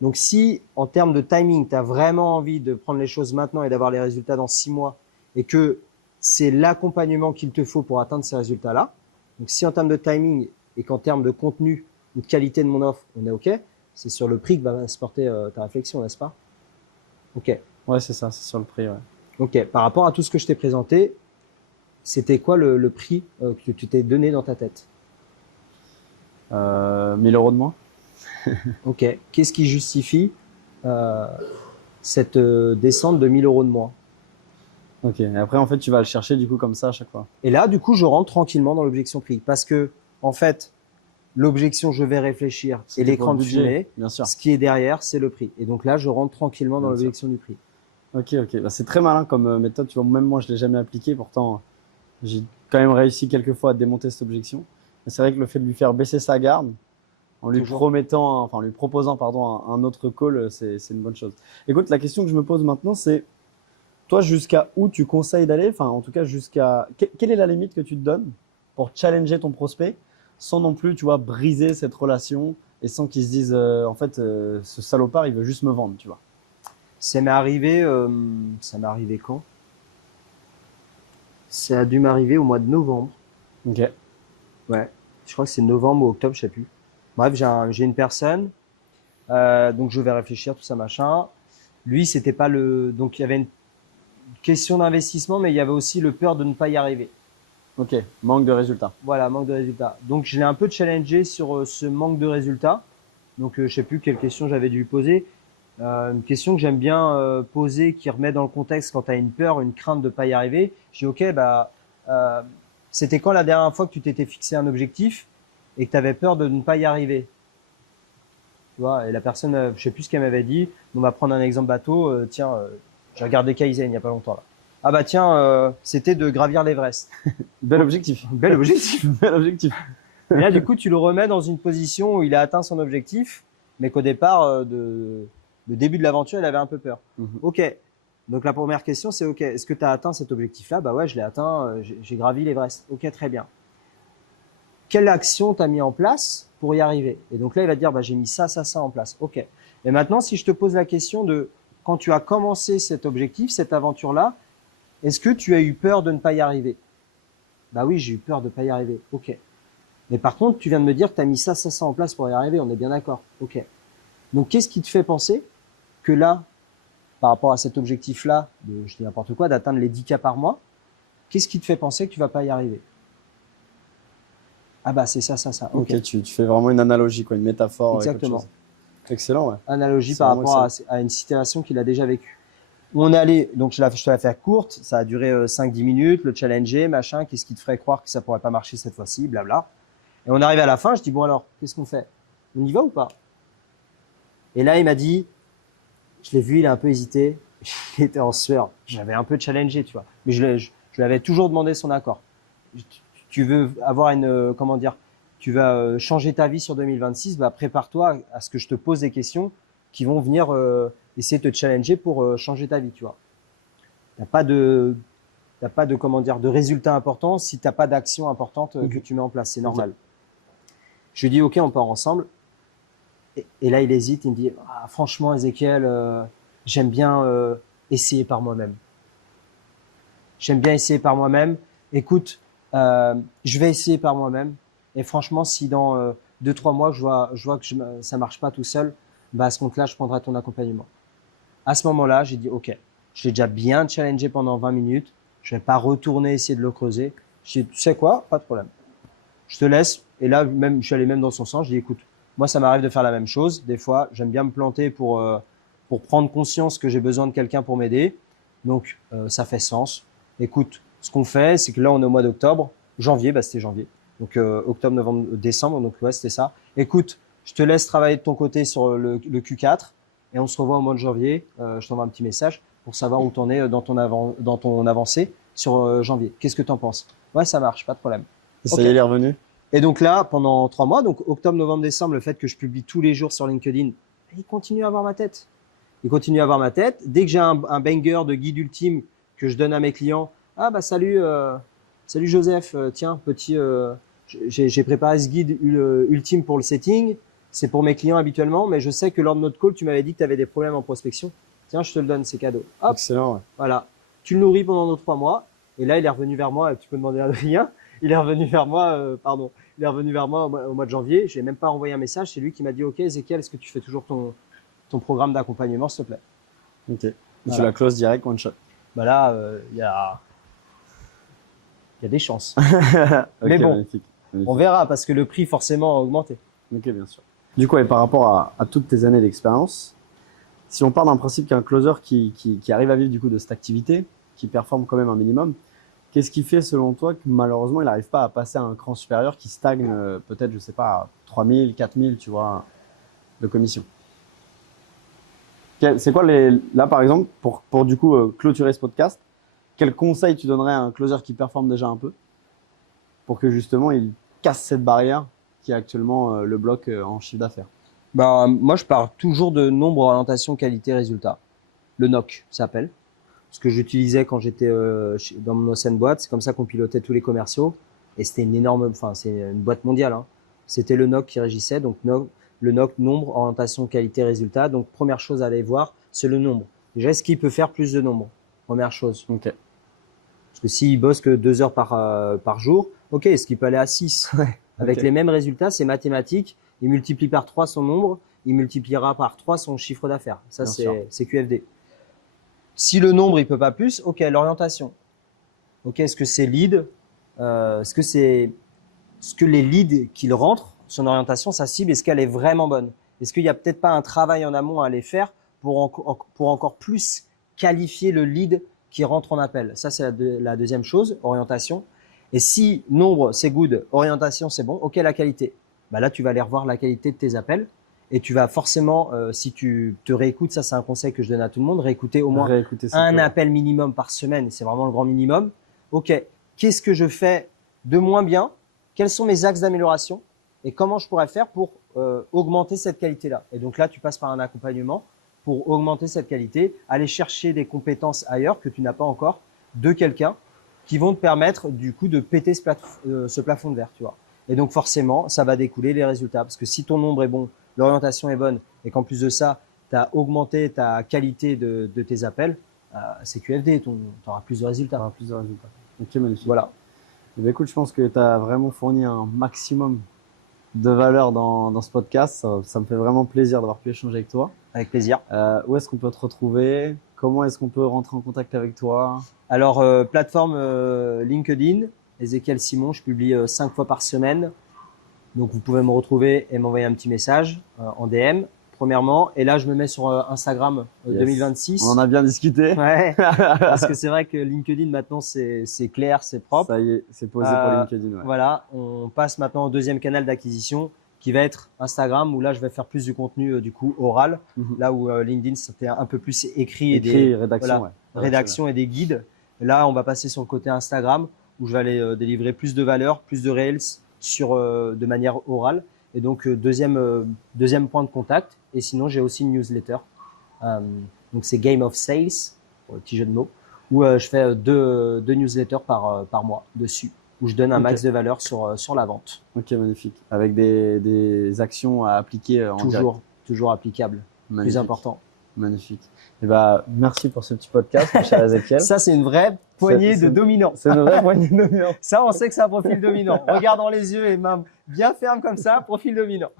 Donc si en termes de timing, tu as vraiment envie de prendre les choses maintenant et d'avoir les résultats dans 6 mois et que c'est l'accompagnement qu'il te faut pour atteindre ces résultats-là, donc si en termes de timing et qu'en termes de contenu ou de qualité de mon offre, on est ok, c'est sur le prix que va se porter ta réflexion, n'est-ce pas? Ok. Ouais, c'est ça, c'est sur le prix, ouais. Ok. Par rapport à tout ce que je t'ai présenté, c'était quoi le prix que tu t'es donné dans ta tête? 1000 euros de moins. Ok. Qu'est-ce qui justifie cette descente de 1000 euros de moins? Ok. Et après, en fait, tu vas le chercher du coup comme ça à chaque fois. Et là, du coup, je rentre tranquillement dans l'objection prix parce que, en fait, l'objection je vais réfléchir et l'écran de fumée, bien sûr. ce qui est derrière, c'est le prix. Et donc là, je rentre tranquillement dans l'objection du prix. Ok, ok. Bah, c'est très malin comme méthode. Tu vois, même moi, je l'ai jamais appliqué. Pourtant, j'ai quand même réussi quelques fois à démonter cette objection. Mais c'est vrai que le fait de lui faire baisser sa garde, en lui Toujours. promettant, enfin, en lui proposant, pardon, un autre call, c'est une bonne chose. Écoute, la question que je me pose maintenant, c'est toi, jusqu'à où tu conseilles d'aller? Enfin, en tout cas, jusqu'à quelle est la limite que tu te donnes pour challenger ton prospect sans non plus, tu vois, briser cette relation et sans qu'il se dise, en fait, ce salopard, il veut juste me vendre, tu vois. Ça m'est arrivé quand? Ça a dû m'arriver au mois de novembre. Ok. Ouais. Je crois que c'est novembre ou octobre, je sais plus. Bref, j'ai une personne, donc je vais réfléchir, tout ça, machin. Lui, c'était pas le, donc il y avait une question d'investissement, mais il y avait aussi le peur de ne pas y arriver. Ok. Manque de résultats. Voilà, manque de résultats. Donc je l'ai un peu challengé sur ce manque de résultats. Donc je sais plus quelle question j'avais dû lui poser. Une question que j'aime bien poser, qui remet dans le contexte quand tu as une peur, une crainte de pas y arriver. Je dis ok, bah euh, c'était quand la dernière fois que tu t'étais fixé un objectif et que tu avais peur de ne pas y arriver? Tu vois, et la personne, je sais plus ce qu'elle m'avait dit. On va prendre un exemple bateau. Tiens, j'ai regardé Kaizen il y a pas longtemps là. Ah bah tiens, c'était de gravir l'Everest. Bel Ok, objectif. bel objectif. Bel objectif. Mais là, du coup, tu le remets dans une position où il a atteint son objectif, mais qu'au départ, le début de l'aventure, il avait un peu peur. Mhm. Ok. Donc la première question, c'est ok, est-ce que tu as atteint cet objectif-là? Bah ouais, je l'ai atteint, j'ai gravi l'Everest. Ok, très bien. Quelle action tu as mis en place pour y arriver? Et donc là, il va te dire, bah, j'ai mis ça, ça, ça en place. Ok. Et maintenant, si je te pose la question de quand tu as commencé cet objectif, cette aventure-là, est-ce que tu as eu peur de ne pas y arriver? Bah oui, j'ai eu peur de ne pas y arriver. Ok. Mais par contre, tu viens de me dire que tu as mis ça, ça, ça en place pour y arriver. On est bien d'accord. Ok. Donc, qu'est-ce qui te fait penser que là, par rapport à cet objectif-là, de, je dis n'importe quoi, d'atteindre les 10 cas par mois, qu'est-ce qui te fait penser que tu vas pas y arriver? Ah bah, c'est ça, ça, ça. Ok. Ok, tu fais vraiment une analogie, quoi, une métaphore avec autre Exactement. chose. Excellent, ouais. Analogie C'est par vraiment rapport excellent. à une situation qu'il a déjà vécue. On est allé, donc je te la fais courte, ça a duré 5-10 minutes, le challenger, machin, qu'est-ce qui te ferait croire que ça pourrait pas marcher cette fois-ci, blabla. Et on arrive à la fin, je dis, bon alors, qu'est-ce qu'on fait? On y va ou pas? Et là, il m'a dit, je l'ai vu, il a un peu hésité. Il était en sueur. J'avais un peu challengé, tu vois. Mais je lui avais toujours demandé son accord. Tu veux avoir une, comment dire, tu vas changer ta vie sur 2026, bah prépare-toi à ce que je te pose des questions qui vont venir essayer de te challenger pour changer ta vie, tu vois. T'as pas de, t'as pas de, comment dire, de résultats importants si t'as pas d'action importante que tu mets en place. C'est Ok. normal. Je lui dis, ok, on part ensemble. Et là, il hésite. Il me dit, ah, franchement, Ezekiel, j'aime bien essayer par moi-même. J'aime bien essayer par moi-même. Écoute, je vais essayer par moi-même. Et franchement, si dans 2-3 mois, je vois que ça marche pas tout seul, bah à ce compte-là, je prendrai ton accompagnement. À ce moment-là, j'ai dit, ok, je l'ai déjà bien challengé pendant 20 minutes. Je vais pas retourner essayer de le creuser. J'ai dit, tu sais quoi? Pas de problème. Je te laisse. Et là, même, je suis allé même dans son sens. Je dis, écoute, moi, ça m'arrive de faire la même chose. Des fois, j'aime bien me planter pour prendre conscience que j'ai besoin de quelqu'un pour m'aider. Donc, ça fait sens. Écoute, ce qu'on fait, c'est que là, on est au mois d'octobre. Janvier, bah, c'était janvier. Donc, octobre, novembre, décembre. Donc, ouais, c'était ça. Écoute, je te laisse travailler de ton côté sur le Q4 et on se revoit au mois de janvier. Je t'envoie un petit message pour savoir où tu en es dans dans ton avancée sur janvier. Qu'est-ce que tu en penses? Ouais, ça marche, pas de problème. Et ça Ok. y est, il est revenu. Et donc là, pendant 3 mois, donc octobre, novembre, décembre, le fait que je publie tous les jours sur LinkedIn, il continue à avoir ma tête. Il continue à avoir ma tête. Dès que j'ai un banger de guide ultime que je donne à mes clients, ah bah salut, salut Joseph, tiens, petit, j'ai préparé ce guide ultime pour le setting. C'est pour mes clients habituellement, mais je sais que lors de notre call, tu m'avais dit que tu avais des problèmes en prospection. Tiens, je te le donne, c'est cadeau. Hop, Excellent, ouais. voilà. Tu le nourris pendant nos 3 mois. Et là, il est revenu vers moi. Tu peux demander à Adrien. Il est revenu vers moi, pardon. Il est revenu vers moi au mois de janvier. Je n'ai même pas envoyé un message. C'est lui qui m'a dit, OK, Ezekiel, est-ce que tu fais toujours ton programme d'accompagnement, s'il te plaît? Ok. Et tu Voilà. la close direct, one shot. Bah là, il y a des chances. Ok, Mais bon, magnifique. Magnifique. on verra parce que le prix forcément a augmenté. Ok, bien sûr. Du coup, et par rapport à toutes tes années d'expérience, si on part d'un principe qu'un closer qui arrive à vivre du coup de cette activité, qui performe quand même un minimum, qu'est-ce qui fait selon toi que malheureusement il n'arrive pas à passer à un cran supérieur qui stagne peut-être, je sais pas, à 3 000, 4 000, tu vois, de commission? C'est quoi là, par exemple, pour du coup clôturer ce podcast, quel conseil tu donnerais à un closer qui performe déjà un peu pour que justement il casse cette barrière qui actuellement le bloque en chiffre d'affaires? Ben, moi, je pars toujours de nombre, orientation, qualité, résultat. Le NOC s'appelle. Ce que j'utilisais quand j'étais dans mon ancienne boîte, c'est comme ça qu'on pilotait tous les commerciaux. Et c'était une énorme, enfin, c'est une boîte mondiale, hein. C'était le NOC qui régissait. Donc, le NOC, nombre, orientation, qualité, résultat. Donc, première chose à aller voir, c'est le nombre. Déjà, est-ce qu'il peut faire plus de nombre? Première chose. Ok. Parce que s'il bosse que 2 heures par jour, ok, est-ce qu'il peut aller à 6? Avec Ok. les mêmes résultats, c'est mathématique. Il multiplie par 3 son nombre, il multipliera par 3 son chiffre d'affaires. Ça, Bien sûr. c'est QFD. Si le nombre, il peut pas plus, ok, l'orientation. Ok, est-ce que c'est lead? Est-ce que les leads qu'il rentre, son orientation, sa cible, est-ce qu'elle est vraiment bonne? Est-ce qu'il y a peut-être pas un travail en amont à aller faire pour encore plus qualifier le lead qui rentre en appel? Ça, c'est la deuxième chose, orientation. Et si nombre, c'est good, orientation, c'est bon, ok, la qualité. Bah là, tu vas aller revoir la qualité de tes appels et tu vas forcément, si tu te réécoutes, ça c'est un conseil que je donne à tout le monde, réécouter au moins Réécouter cette un heure. appel minimum par semaine, c'est vraiment le grand minimum. Ok, qu'est-ce que je fais de moins bien? Quels sont mes axes d'amélioration? Et comment je pourrais faire pour augmenter cette qualité-là? Et donc là, tu passes par un accompagnement pour augmenter cette qualité, aller chercher des compétences ailleurs que tu n'as pas encore de quelqu'un qui vont te permettre du coup de péter ce plafond de verre, tu vois. Et donc forcément, ça va découler les résultats. Parce que si ton nombre est bon, l'orientation est bonne, et qu'en plus de ça, tu as augmenté ta qualité de tes appels, c'est QFD, tu auras plus de résultats. Avoir plus de résultats. Ok, magnifique. Voilà. Eh bien, écoute, je pense que tu as vraiment fourni un maximum de valeur dans ce podcast. Ça me fait vraiment plaisir d'avoir pu échanger avec toi. Avec plaisir. Où est-ce qu'on peut te retrouver? Comment est-ce qu'on peut rentrer en contact avec toi? Alors, plateforme LinkedIn, Ezekiel Simon, je publie 5 fois par semaine. Donc, vous pouvez me retrouver et m'envoyer un petit message en DM, premièrement. Et là, je me mets sur Instagram Yes. 2026. On en a bien discuté. Ouais, parce que c'est vrai que LinkedIn, maintenant, c'est clair, c'est propre. Ça y est, c'est posé pour LinkedIn. Ouais. Voilà, on passe maintenant au deuxième canal d'acquisition qui va être Instagram, où là, je vais faire plus du contenu du coup oral. Là où LinkedIn, c'était un peu plus écrit et des rédaction, voilà, rédaction et des guides. Là, on va passer sur le côté Instagram, où je vais aller délivrer plus de valeur, plus de reels de manière orale. Et donc, deuxième point de contact. Et sinon, j'ai aussi une newsletter. Donc, c'est Game of Sales, pour le petit jeu de mots, où je fais deux newsletters par mois dessus, où je donne un max de valeur sur la vente. Ok, magnifique. Avec des actions à appliquer en direct. Toujours applicable. Magnifique. Plus important. Magnifique. Et bah, merci pour ce petit podcast, mon cher Ezekiel. Ça, c'est une vraie poignée de dominants. C'est une vraie poignée de dominants. Ça, on sait que c'est un profil dominant. Regarde dans les yeux et main bien ferme comme ça, profil dominant.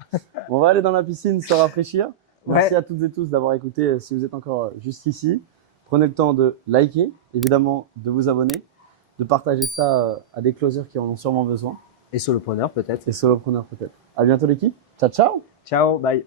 On va aller dans la piscine se rafraîchir. Merci Ouais. à toutes et tous d'avoir écouté. Si vous êtes encore jusqu'ici, prenez le temps de liker, évidemment de vous abonner, de partager ça à des closers qui en ont sûrement besoin. Et solopreneur peut-être. Et solopreneurs peut-être. À bientôt l'équipe. Ciao, ciao. Ciao, bye.